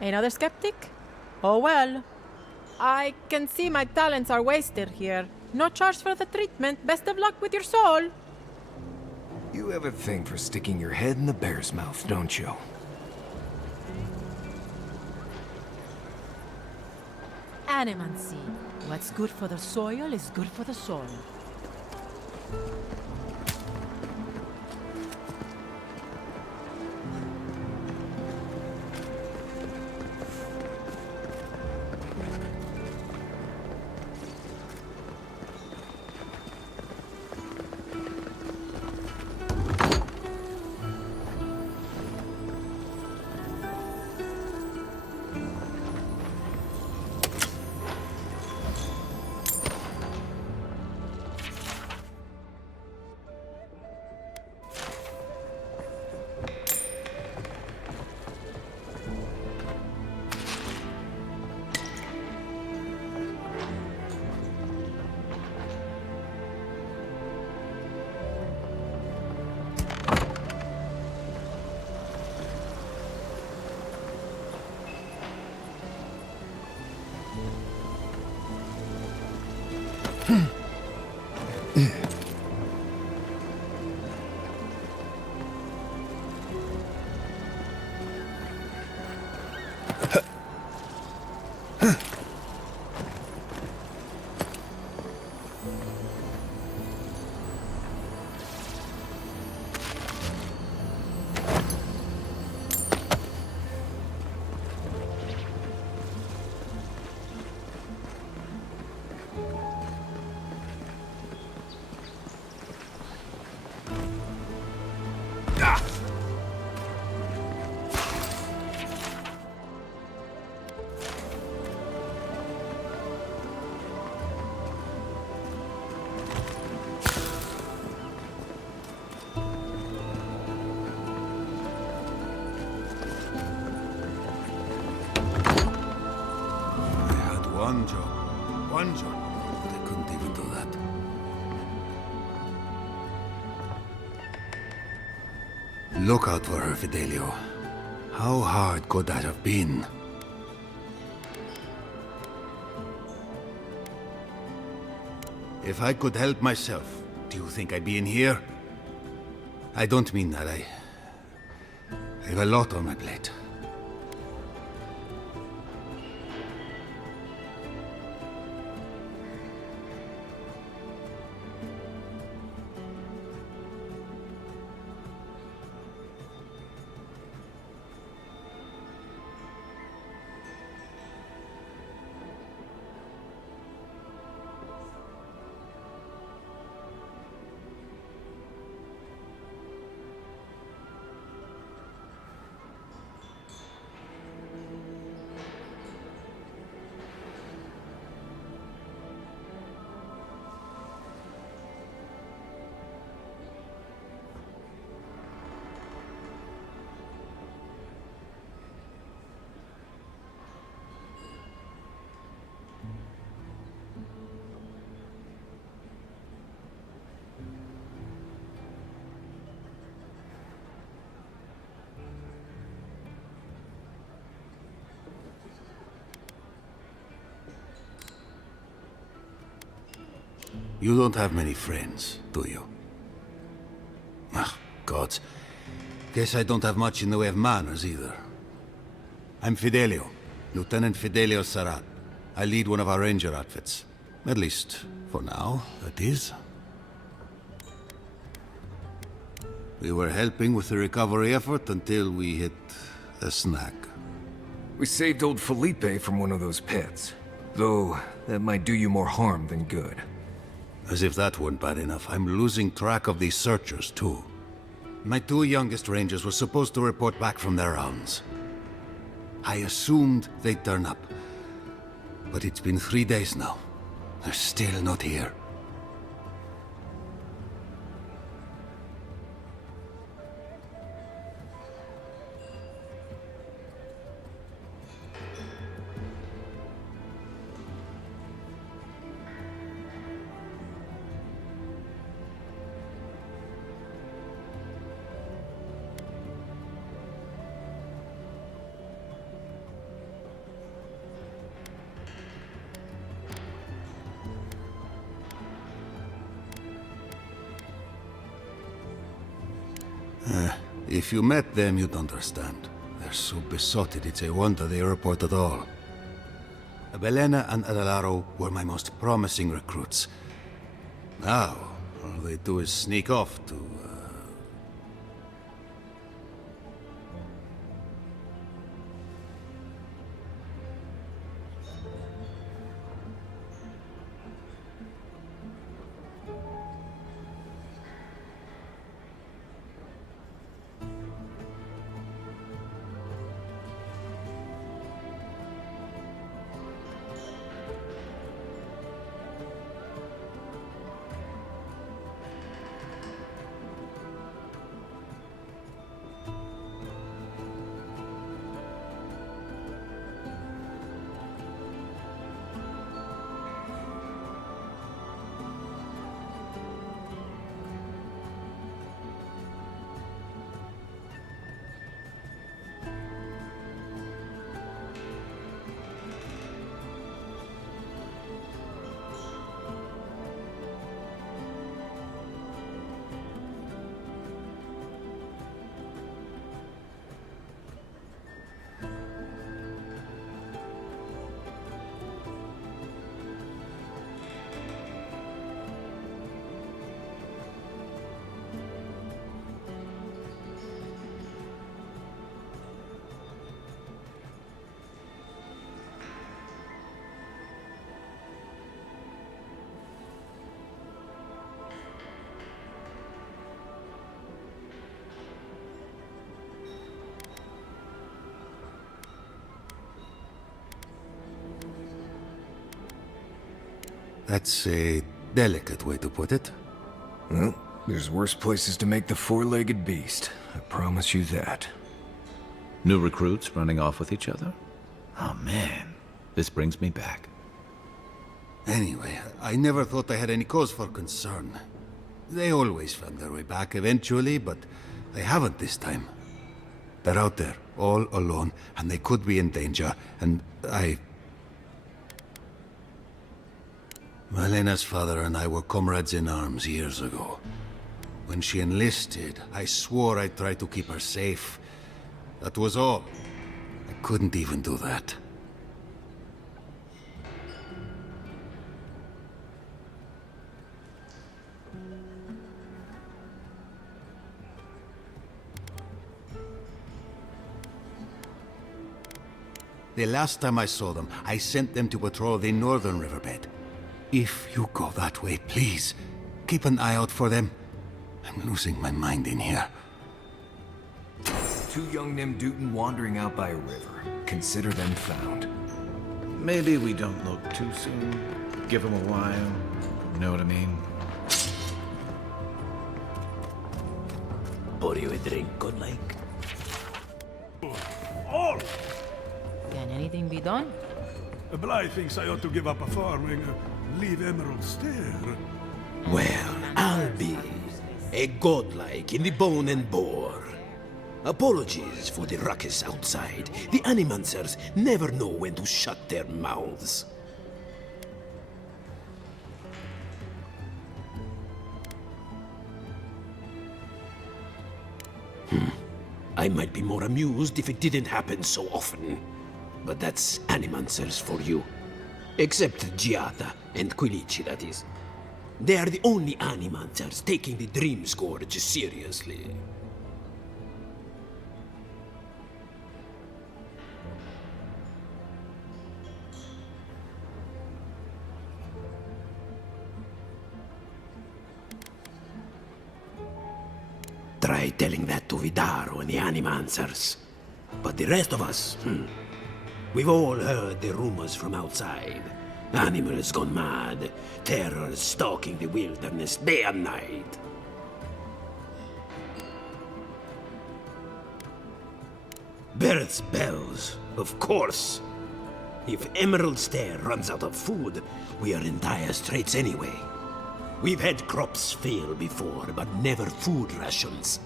Another skeptic? Oh well. I can see my talents are wasted here. No charge for the treatment. Best of luck with your soul. You have a thing for sticking your head in the bear's mouth, don't you? Animancy. What's good for the soil is good for the soul. one job, but I couldn't even do that. Look out for her, Fidelio. How hard could that have been? If I could help myself, do you think I'd be in here? I don't mean that. I have a lot on my plate. You don't have many friends, do you? Ah, gods. Guess I don't have much in the way of manners either. I'm Fidelio, Lieutenant Fidelio Sarat. I lead one of our ranger outfits. At least, for now, that is. We were helping with the recovery effort until we hit a snag. We saved old Felipe from one of those pits. Though, that might do you more harm than good. As if that weren't bad enough, I'm losing track of these searchers, too. My two youngest rangers were supposed to report back from their rounds. I assumed they'd turn up. But it's been 3 days now. They're still not here. If you met them, you'd understand. They're so besotted, it's a wonder they report at all. Belena and Adelaro were my most promising recruits. Now, all they do is sneak off to... That's a delicate way to put it. Well, there's worse places to make the four-legged beast. I promise you that. New recruits running off with each other? Oh man, this brings me back. Anyway, I never thought I had any cause for concern. They always found their way back eventually, but they haven't this time. They're out there, all alone, and they could be in danger, and Malena's father and I were comrades in arms years ago. When she enlisted, I swore I'd try to keep her safe. That was all. I couldn't even do that. The last time I saw them, I sent them to patrol the northern riverbed. If you go that way, please, keep an eye out for them. I'm losing my mind in here. 2 young Nimdutin wandering out by a river. Consider them found. Maybe we don't look too soon. Give them a while. You know what I mean? Pour you a drink, good like? All! Can anything be done? Bly thinks I ought to give up a farming, leave Emerald Stair. Well, I'll be a godlike in the bone and bore. Apologies for the ruckus outside. The Animancers never know when to shut their mouths. I might be more amused if it didn't happen so often. But that's Animancers for you. Except Giada and Quilici, that is. They are the only Animancers taking the Dream Scourge seriously. Try telling that to Vidaro and the Animancers. But the rest of us, we've all heard the rumors from outside. Animals gone mad, terror stalking the wilderness day and night. Birth's bells, of course. If Emerald Stair runs out of food, we are in dire straits anyway. We've had crops fail before, but never food rations.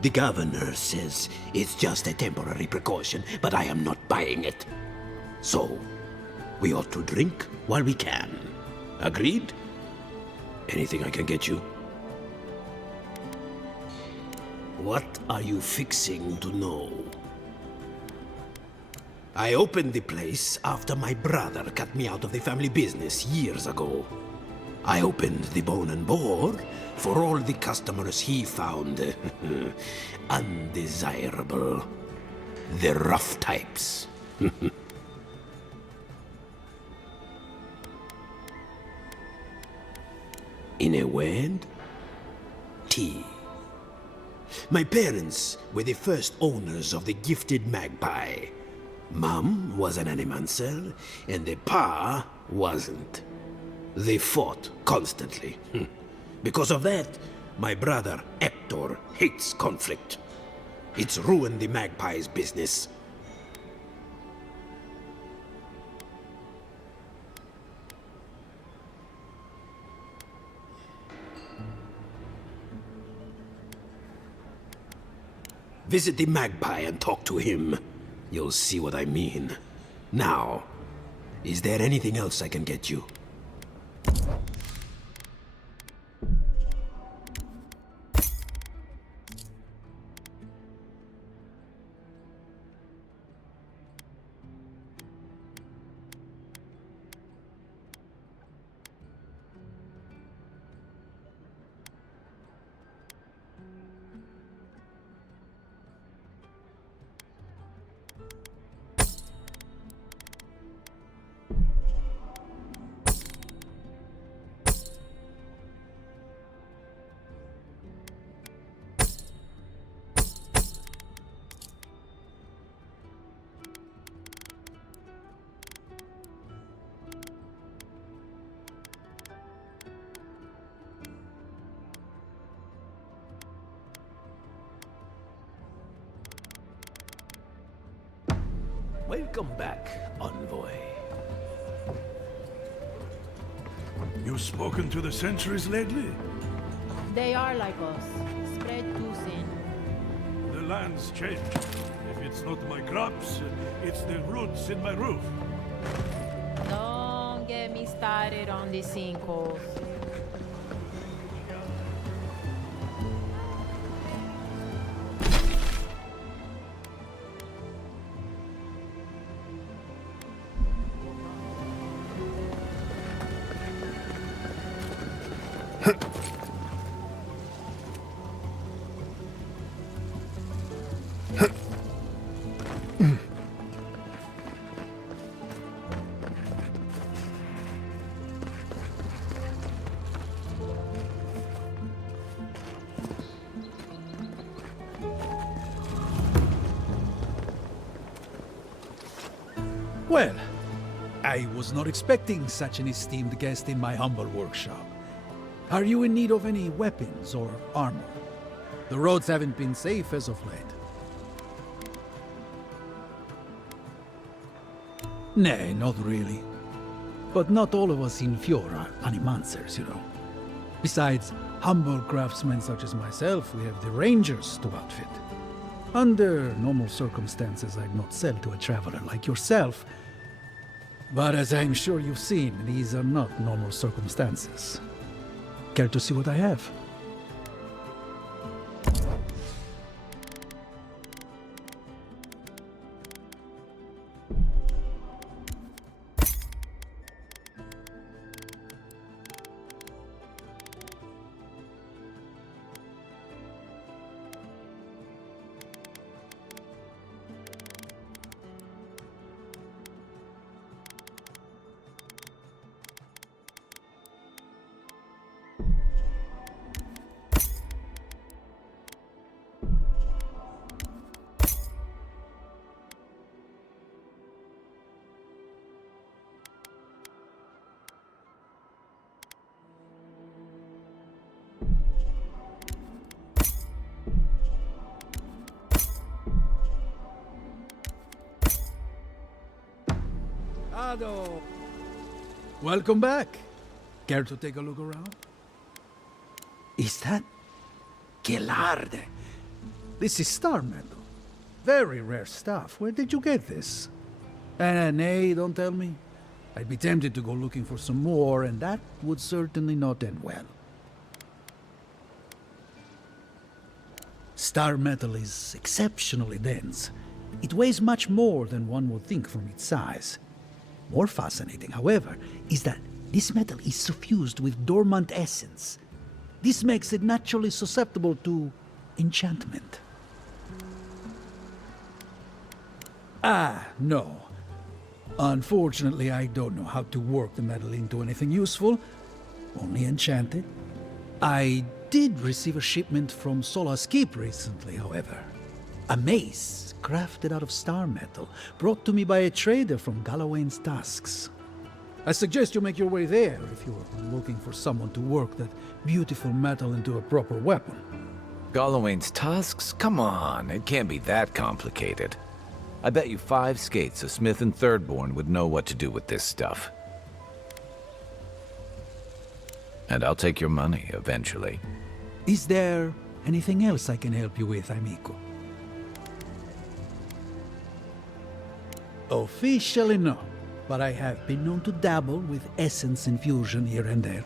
The governor says it's just a temporary precaution, but I am not buying it. So, we ought to drink while we can. Agreed? Anything I can get you? What are you fixing to know? I opened the place after my brother cut me out of the family business years ago. I opened the Bone and Boar for all the customers he found undesirable. The rough types. In a word, tea. My parents were the first owners of the gifted magpie. Mum was an Animancer, and the Pa wasn't. They fought constantly. Because of that, my brother Hector hates conflict. It's ruined the magpie's business. Visit the magpie and talk to him. You'll see what I mean. Now, is there anything else I can get you? Welcome back, Envoy. You spoken to the sentries lately? They are like us, spread too thin. The land's changed. If it's not my crops, it's the roots in my roof. Don't get me started on the sinkholes. Well, I was not expecting such an esteemed guest in my humble workshop. Are you in need of any weapons or armor? The roads haven't been safe as of late. Nay, not really. But not all of us in Fjord are animancers, you know. Besides humble craftsmen such as myself, we have the rangers to outfit. Under normal circumstances, I'd not sell to a traveler like yourself. But as I'm sure you've seen, these are not normal circumstances. Care to see what I have? Ado. Welcome back. Care to take a look around? Is that Gelarde? This is star metal. Very rare stuff. Where did you get this? Nay, don't tell me. I'd be tempted to go looking for some more, and that would certainly not end well. Star metal is exceptionally dense. It weighs much more than one would think from its size. More fascinating, however, is that this metal is suffused with dormant essence. This makes it naturally susceptible to enchantment. No. Unfortunately, I don't know how to work the metal into anything useful. Only enchant it. I did receive a shipment from Solace Keep recently, however. A mace crafted out of star metal, brought to me by a trader from Galawain's Tusks. I suggest you make your way there if you're looking for someone to work that beautiful metal into a proper weapon. Galawain's tusks? Come on, it can't be that complicated. I bet you 5 skates a Smith and Thirdborn would know what to do with this stuff. And I'll take your money eventually. Is there anything else I can help you with, amico? Officially no, but I have been known to dabble with essence infusion here and there.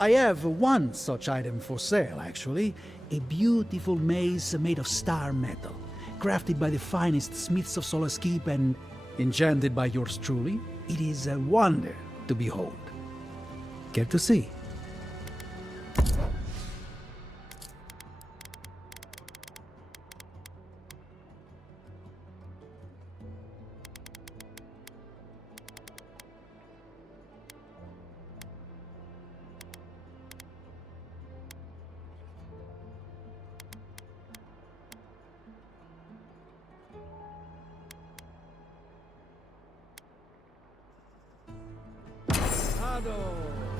I have one such item for sale, actually. A beautiful mace made of star metal, crafted by the finest smiths of Solace Keep and enchanted by yours truly. It is a wonder to behold. Care to see?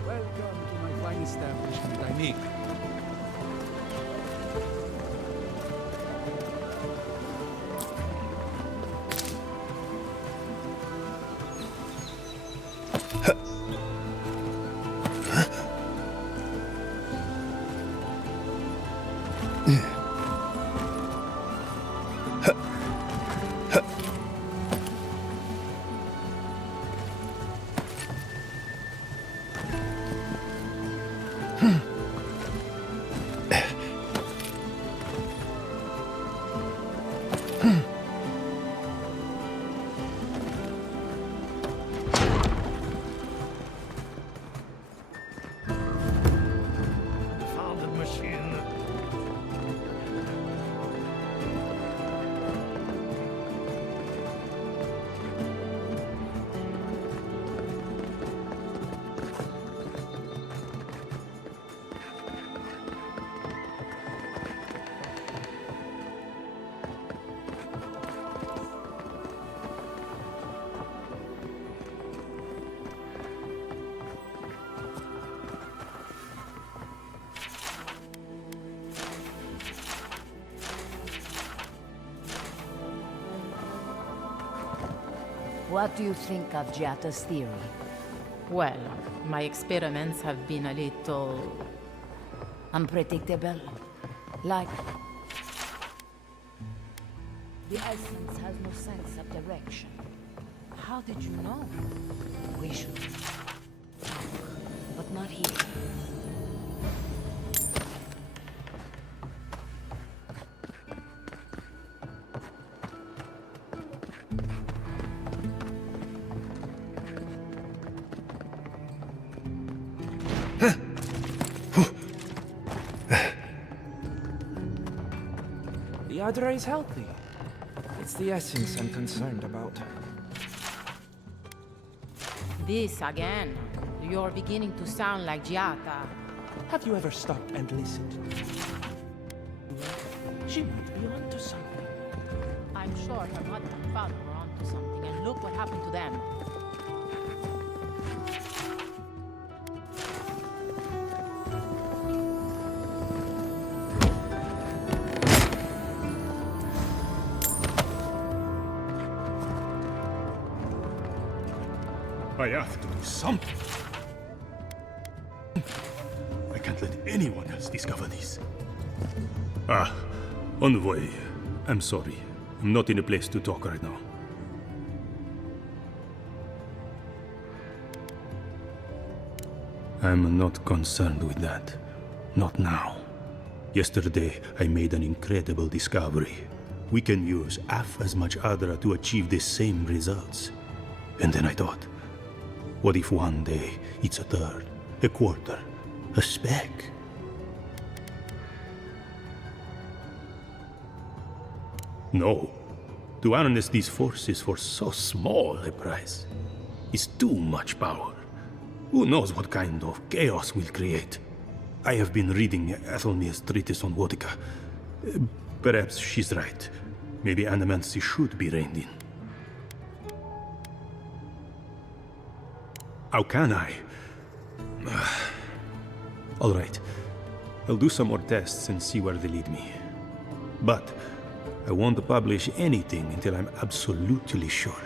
Welcome to my fine establishment, amic. What do you think of Giata's theory? Well, my experiments have been a little... unpredictable. Like... the essence has no sense of direction. How did you know? We should talk, but not here. The Adra is healthy. It's the essence I'm concerned about. This again. You're beginning to sound like Giata. Have you ever stopped and listened? She might be onto something. I'm sure her mother and father were onto something, and look what happened to them. I have to do something. I can't let anyone else discover this. Ah, Envoy. I'm sorry. I'm not in a place to talk right now. I'm not concerned with that. Not now. Yesterday, I made an incredible discovery. We can use half as much Adra to achieve the same results. And then I thought, what if one day it's a third, a quarter, a speck? No. To harness these forces for so small a price is too much power. Who knows what kind of chaos we'll create? I have been reading Ethelmir's treatise on Wotica. Perhaps she's right. Maybe Animancy should be reined in. How can I? All right. I'll do some more tests and see where they lead me. But I won't publish anything until I'm absolutely sure.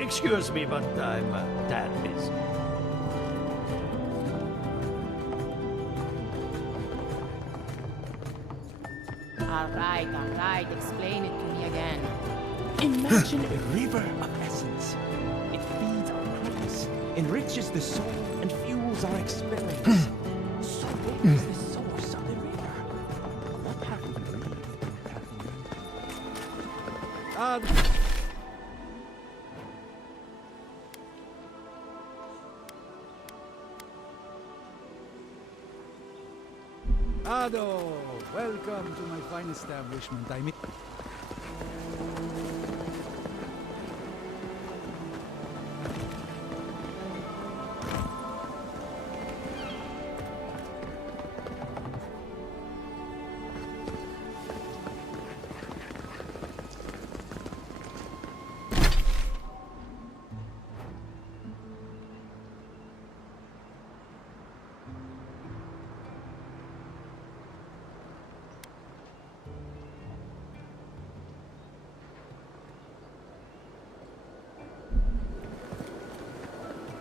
Excuse me, but I'm a tad busy. All right, explain it to me again. Imagine a river of essence. It feeds our purpose, enriches the soul, and fuels our experience. So big is the source of the river. What have we believed? Ado, welcome to my fine establishment. I mean...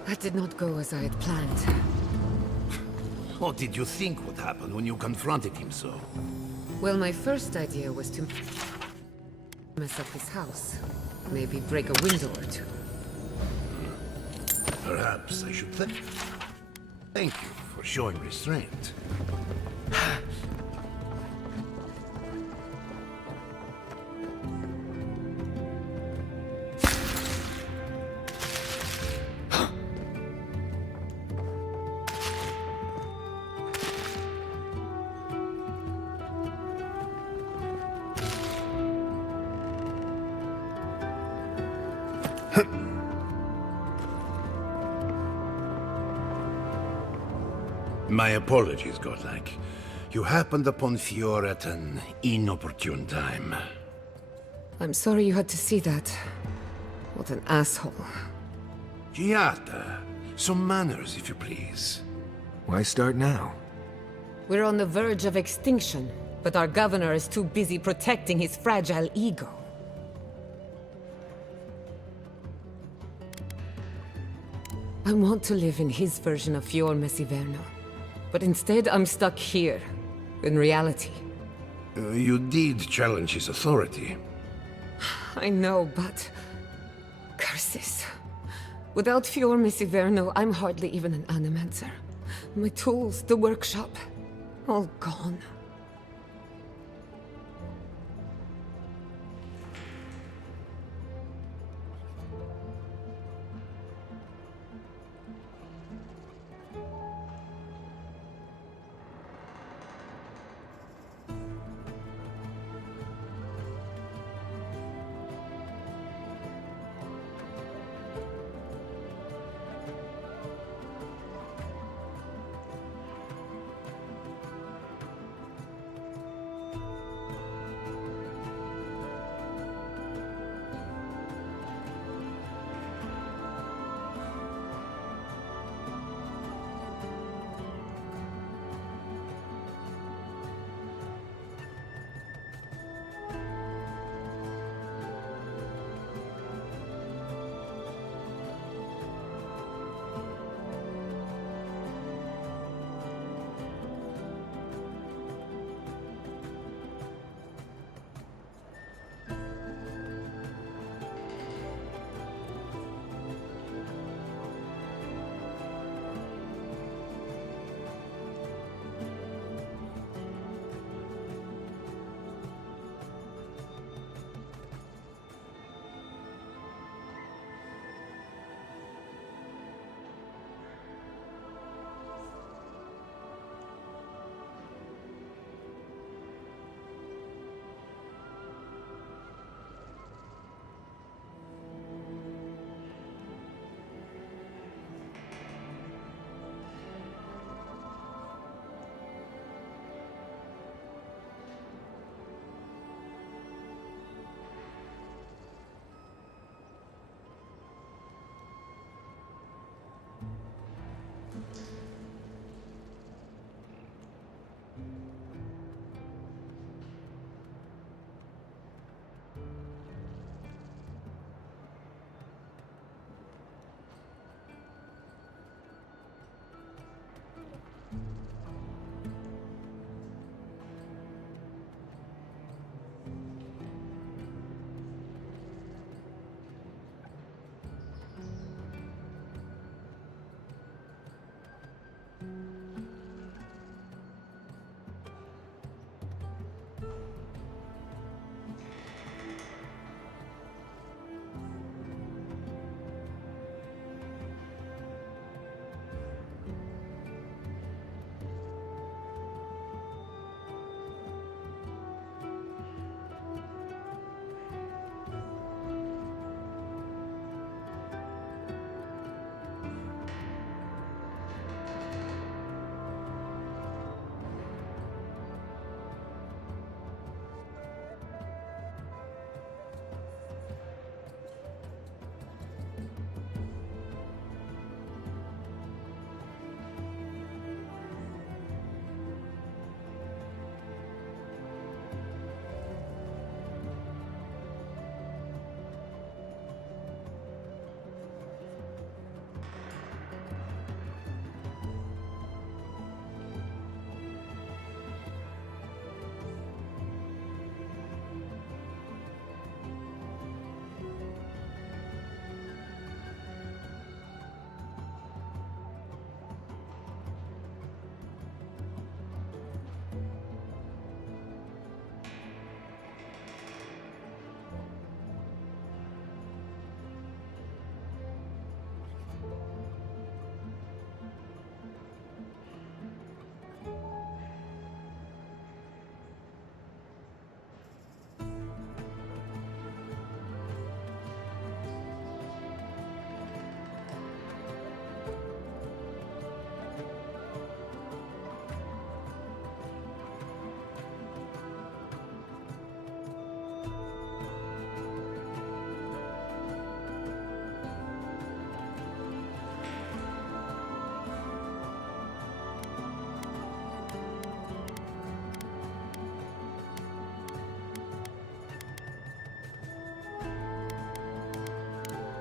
That did not go as I had planned. What did you think would happen when you confronted him so? Well, my first idea was to mess up his house. Maybe break a window or two. Perhaps I should thank you for showing restraint. My apologies, Godlike. You happened upon Fior at an inopportune time. I'm sorry you had to see that. What an asshole. Giata, some manners, if you please. Why start now? We're on the verge of extinction, but our governor is too busy protecting his fragile ego. I want to live in his version of Fior Messiverno, but instead I'm stuck here, in reality. You did challenge his authority. I know, but... curses. Without Fior Messiverno, I'm hardly even an animancer. My tools, the workshop, all gone.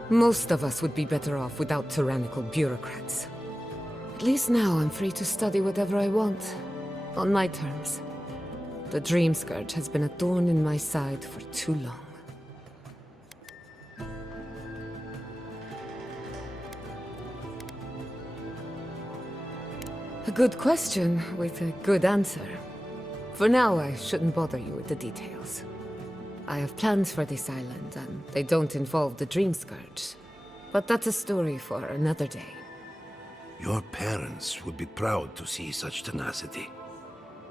Most of us would be better off without tyrannical bureaucrats. At least now I'm free to study whatever I want, on my terms. The Dream Scourge has been a thorn in my side for too long. A good question with a good answer. For now, I shouldn't bother you with the details. I have plans for this island, and they don't involve the Dream Scourge. But that's a story for another day. Your parents would be proud to see such tenacity.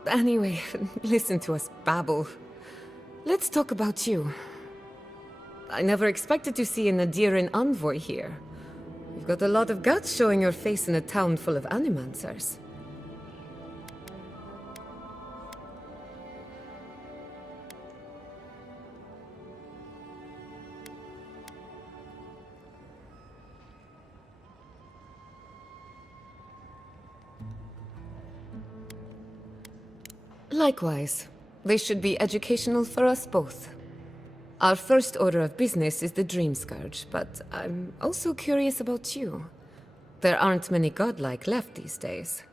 Anyway, listen to us babble. Let's talk about you. I never expected to see an Adiran envoy here. You've got a lot of guts showing your face in a town full of animancers. Likewise, they should be educational for us both. Our first order of business is the Dream Scourge, but I'm also curious about you. There aren't many godlike left these days.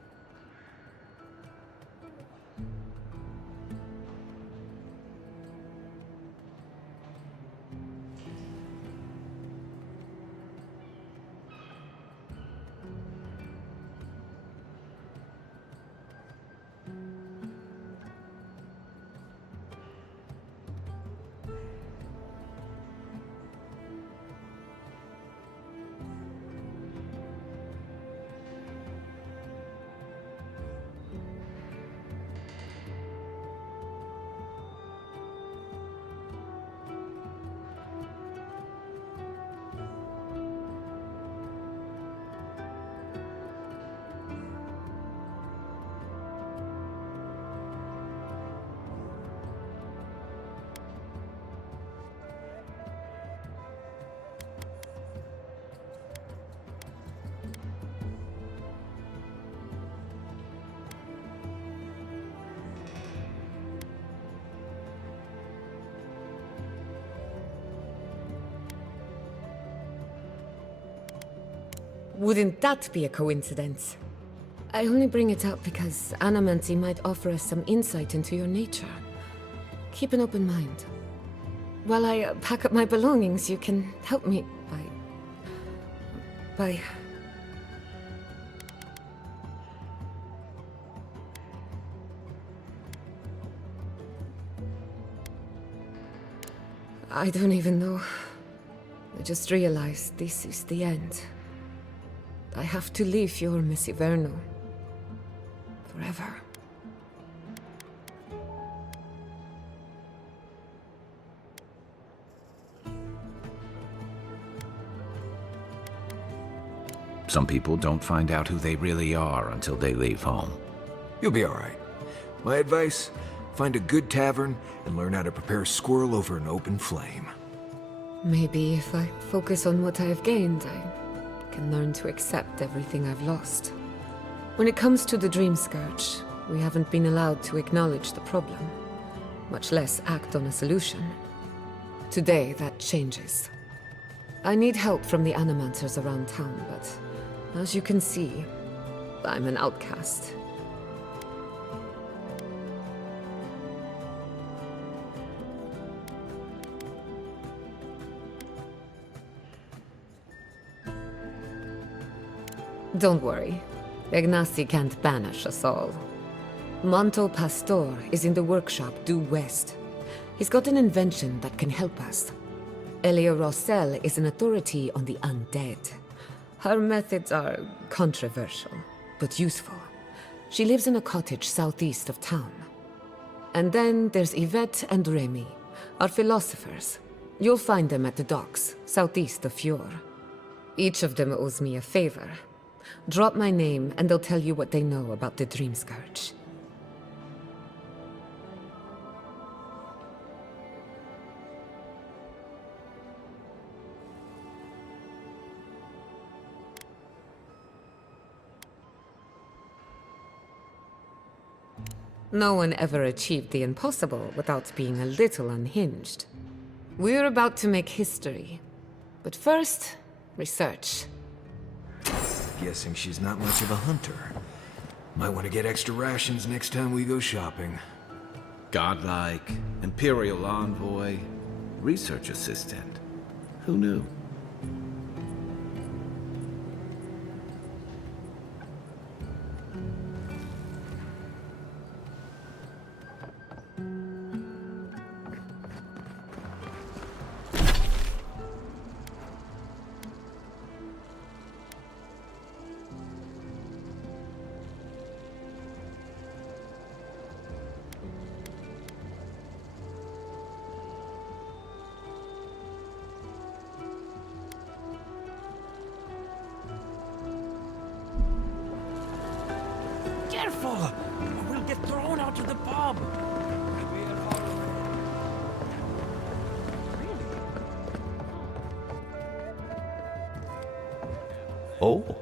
Wouldn't that be a coincidence? I only bring it up because Anamancy might offer us some insight into your nature. Keep an open mind. While I pack up my belongings, you can help me by... I don't even know. I just realized this is the end. I have to leave your Miss Iverno. Forever. Some people don't find out who they really are until they leave home. You'll be all right. My advice, find a good tavern and learn how to prepare squirrel over an open flame. Maybe if I focus on what I have gained, I can learn to accept everything I've lost. When it comes to the Dream Scourge, we haven't been allowed to acknowledge the problem, much less act on a solution. Today, that changes. I need help from the animancers around town, but as you can see, I'm an outcast. Don't worry. Ignacy can't banish us all. Manto Pastor is in the workshop due west. He's got an invention that can help us. Elia Rossell is an authority on the undead. Her methods are controversial, but useful. She lives in a cottage southeast of town. And then there's Yvette and Remy, our philosophers. You'll find them at the docks, southeast of Fjord. Each of them owes me a favor. Drop my name, and they'll tell you what they know about the Dream Scourge. No one ever achieved the impossible without being a little unhinged. We're about to make history. But first, research. Guessing she's not much of a hunter. Might want to get extra rations next time we go shopping. Godlike, Imperial Envoy, Research Assistant. Who knew? Careful! We'll get thrown out of the pub! Oh,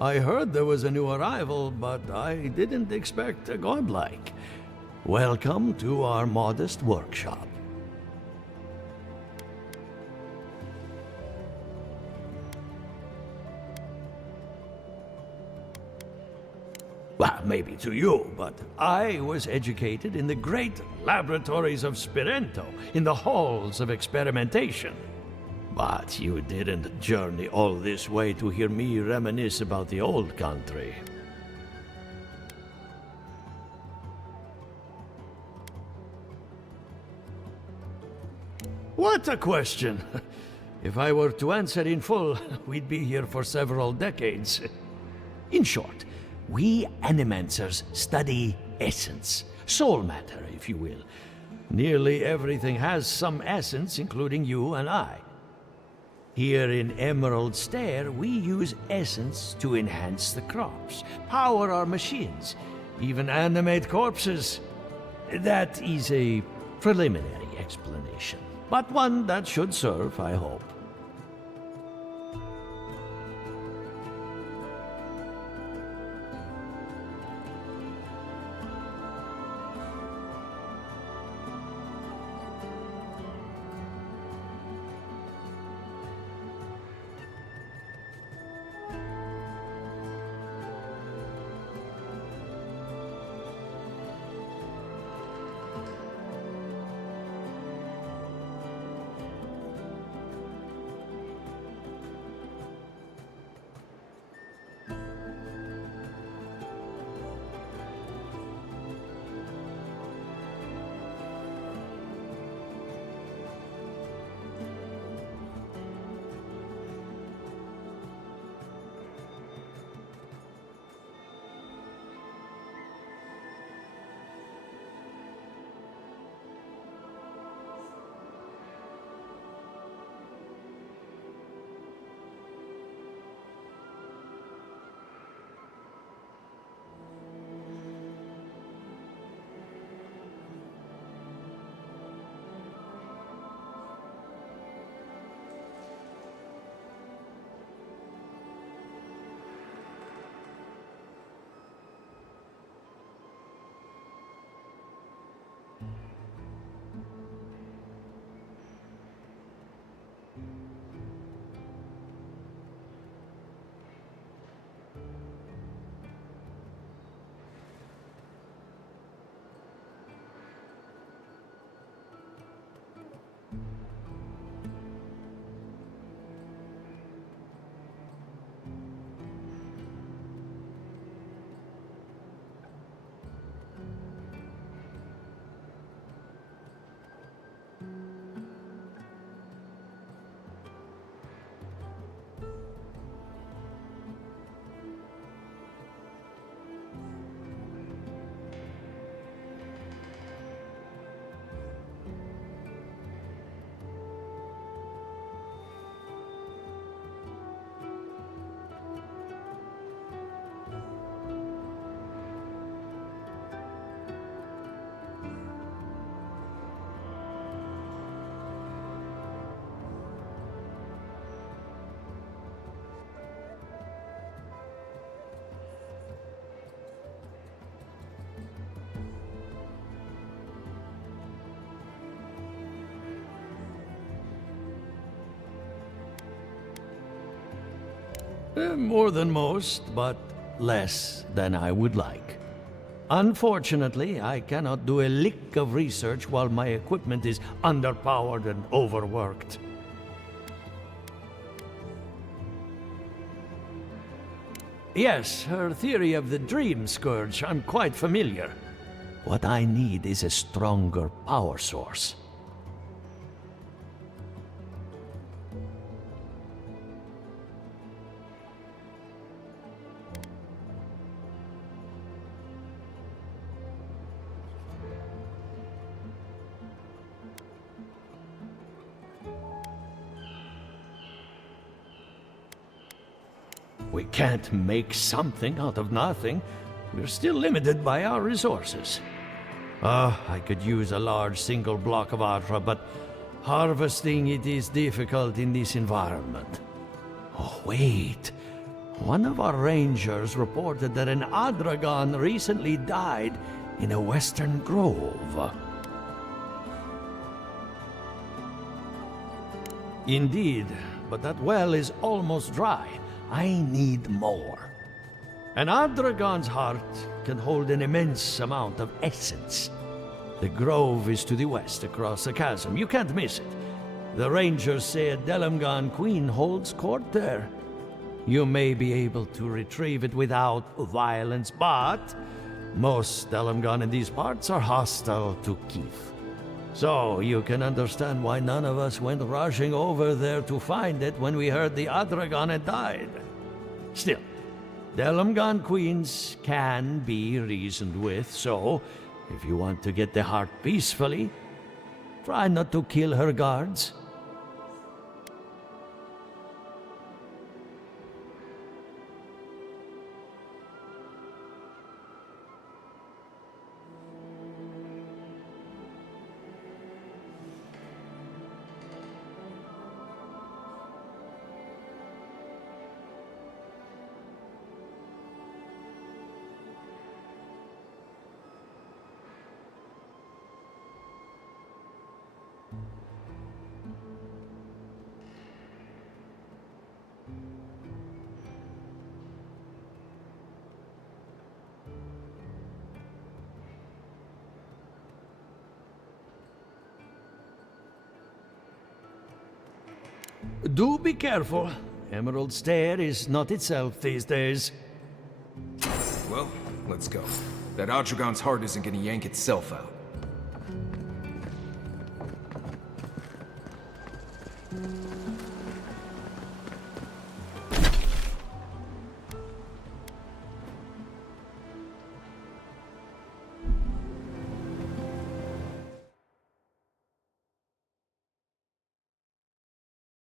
I heard there was a new arrival, but I didn't expect a godlike. Welcome to our modest workshop. Well, maybe to you, but I was educated in the great laboratories of Spirento, in the halls of experimentation. But you didn't journey all this way to hear me reminisce about the old country. What a question! If I were to answer in full, we'd be here for several decades. In short, we Animancers study essence, soul matter, if you will. Nearly everything has some essence, including you and I. Here in Emerald Stair, we use essence to enhance the crops, power our machines, even animate corpses. That is a preliminary explanation, but one that should serve, I hope. More than most, but less than I would like. Unfortunately, I cannot do a lick of research while my equipment is underpowered and overworked. Yes, her theory of the Dream Scourge, I'm quite familiar. What I need is a stronger power source. We can't make something out of nothing. We're still limited by our resources. I could use a large single block of Atra, but harvesting it is difficult in this environment. Oh, wait. One of our rangers reported that an Adragon recently died in a western grove. Indeed, but that well is almost dry. I need more. An Adragon's heart can hold an immense amount of essence. The grove is to the west, across the chasm. You can't miss it. The rangers say a Delamgan queen holds court there. You may be able to retrieve it without violence, but most Delamgan in these parts are hostile to Keith. So you can understand why none of us went rushing over there to find it when we heard the Adragon had died. Still, Delamgan queens can be reasoned with, so if you want to get the heart peacefully, try not to kill her guards. Do be careful. Emerald Stair is not itself these days. Well, let's go. That Adragon's heart isn't gonna yank itself out.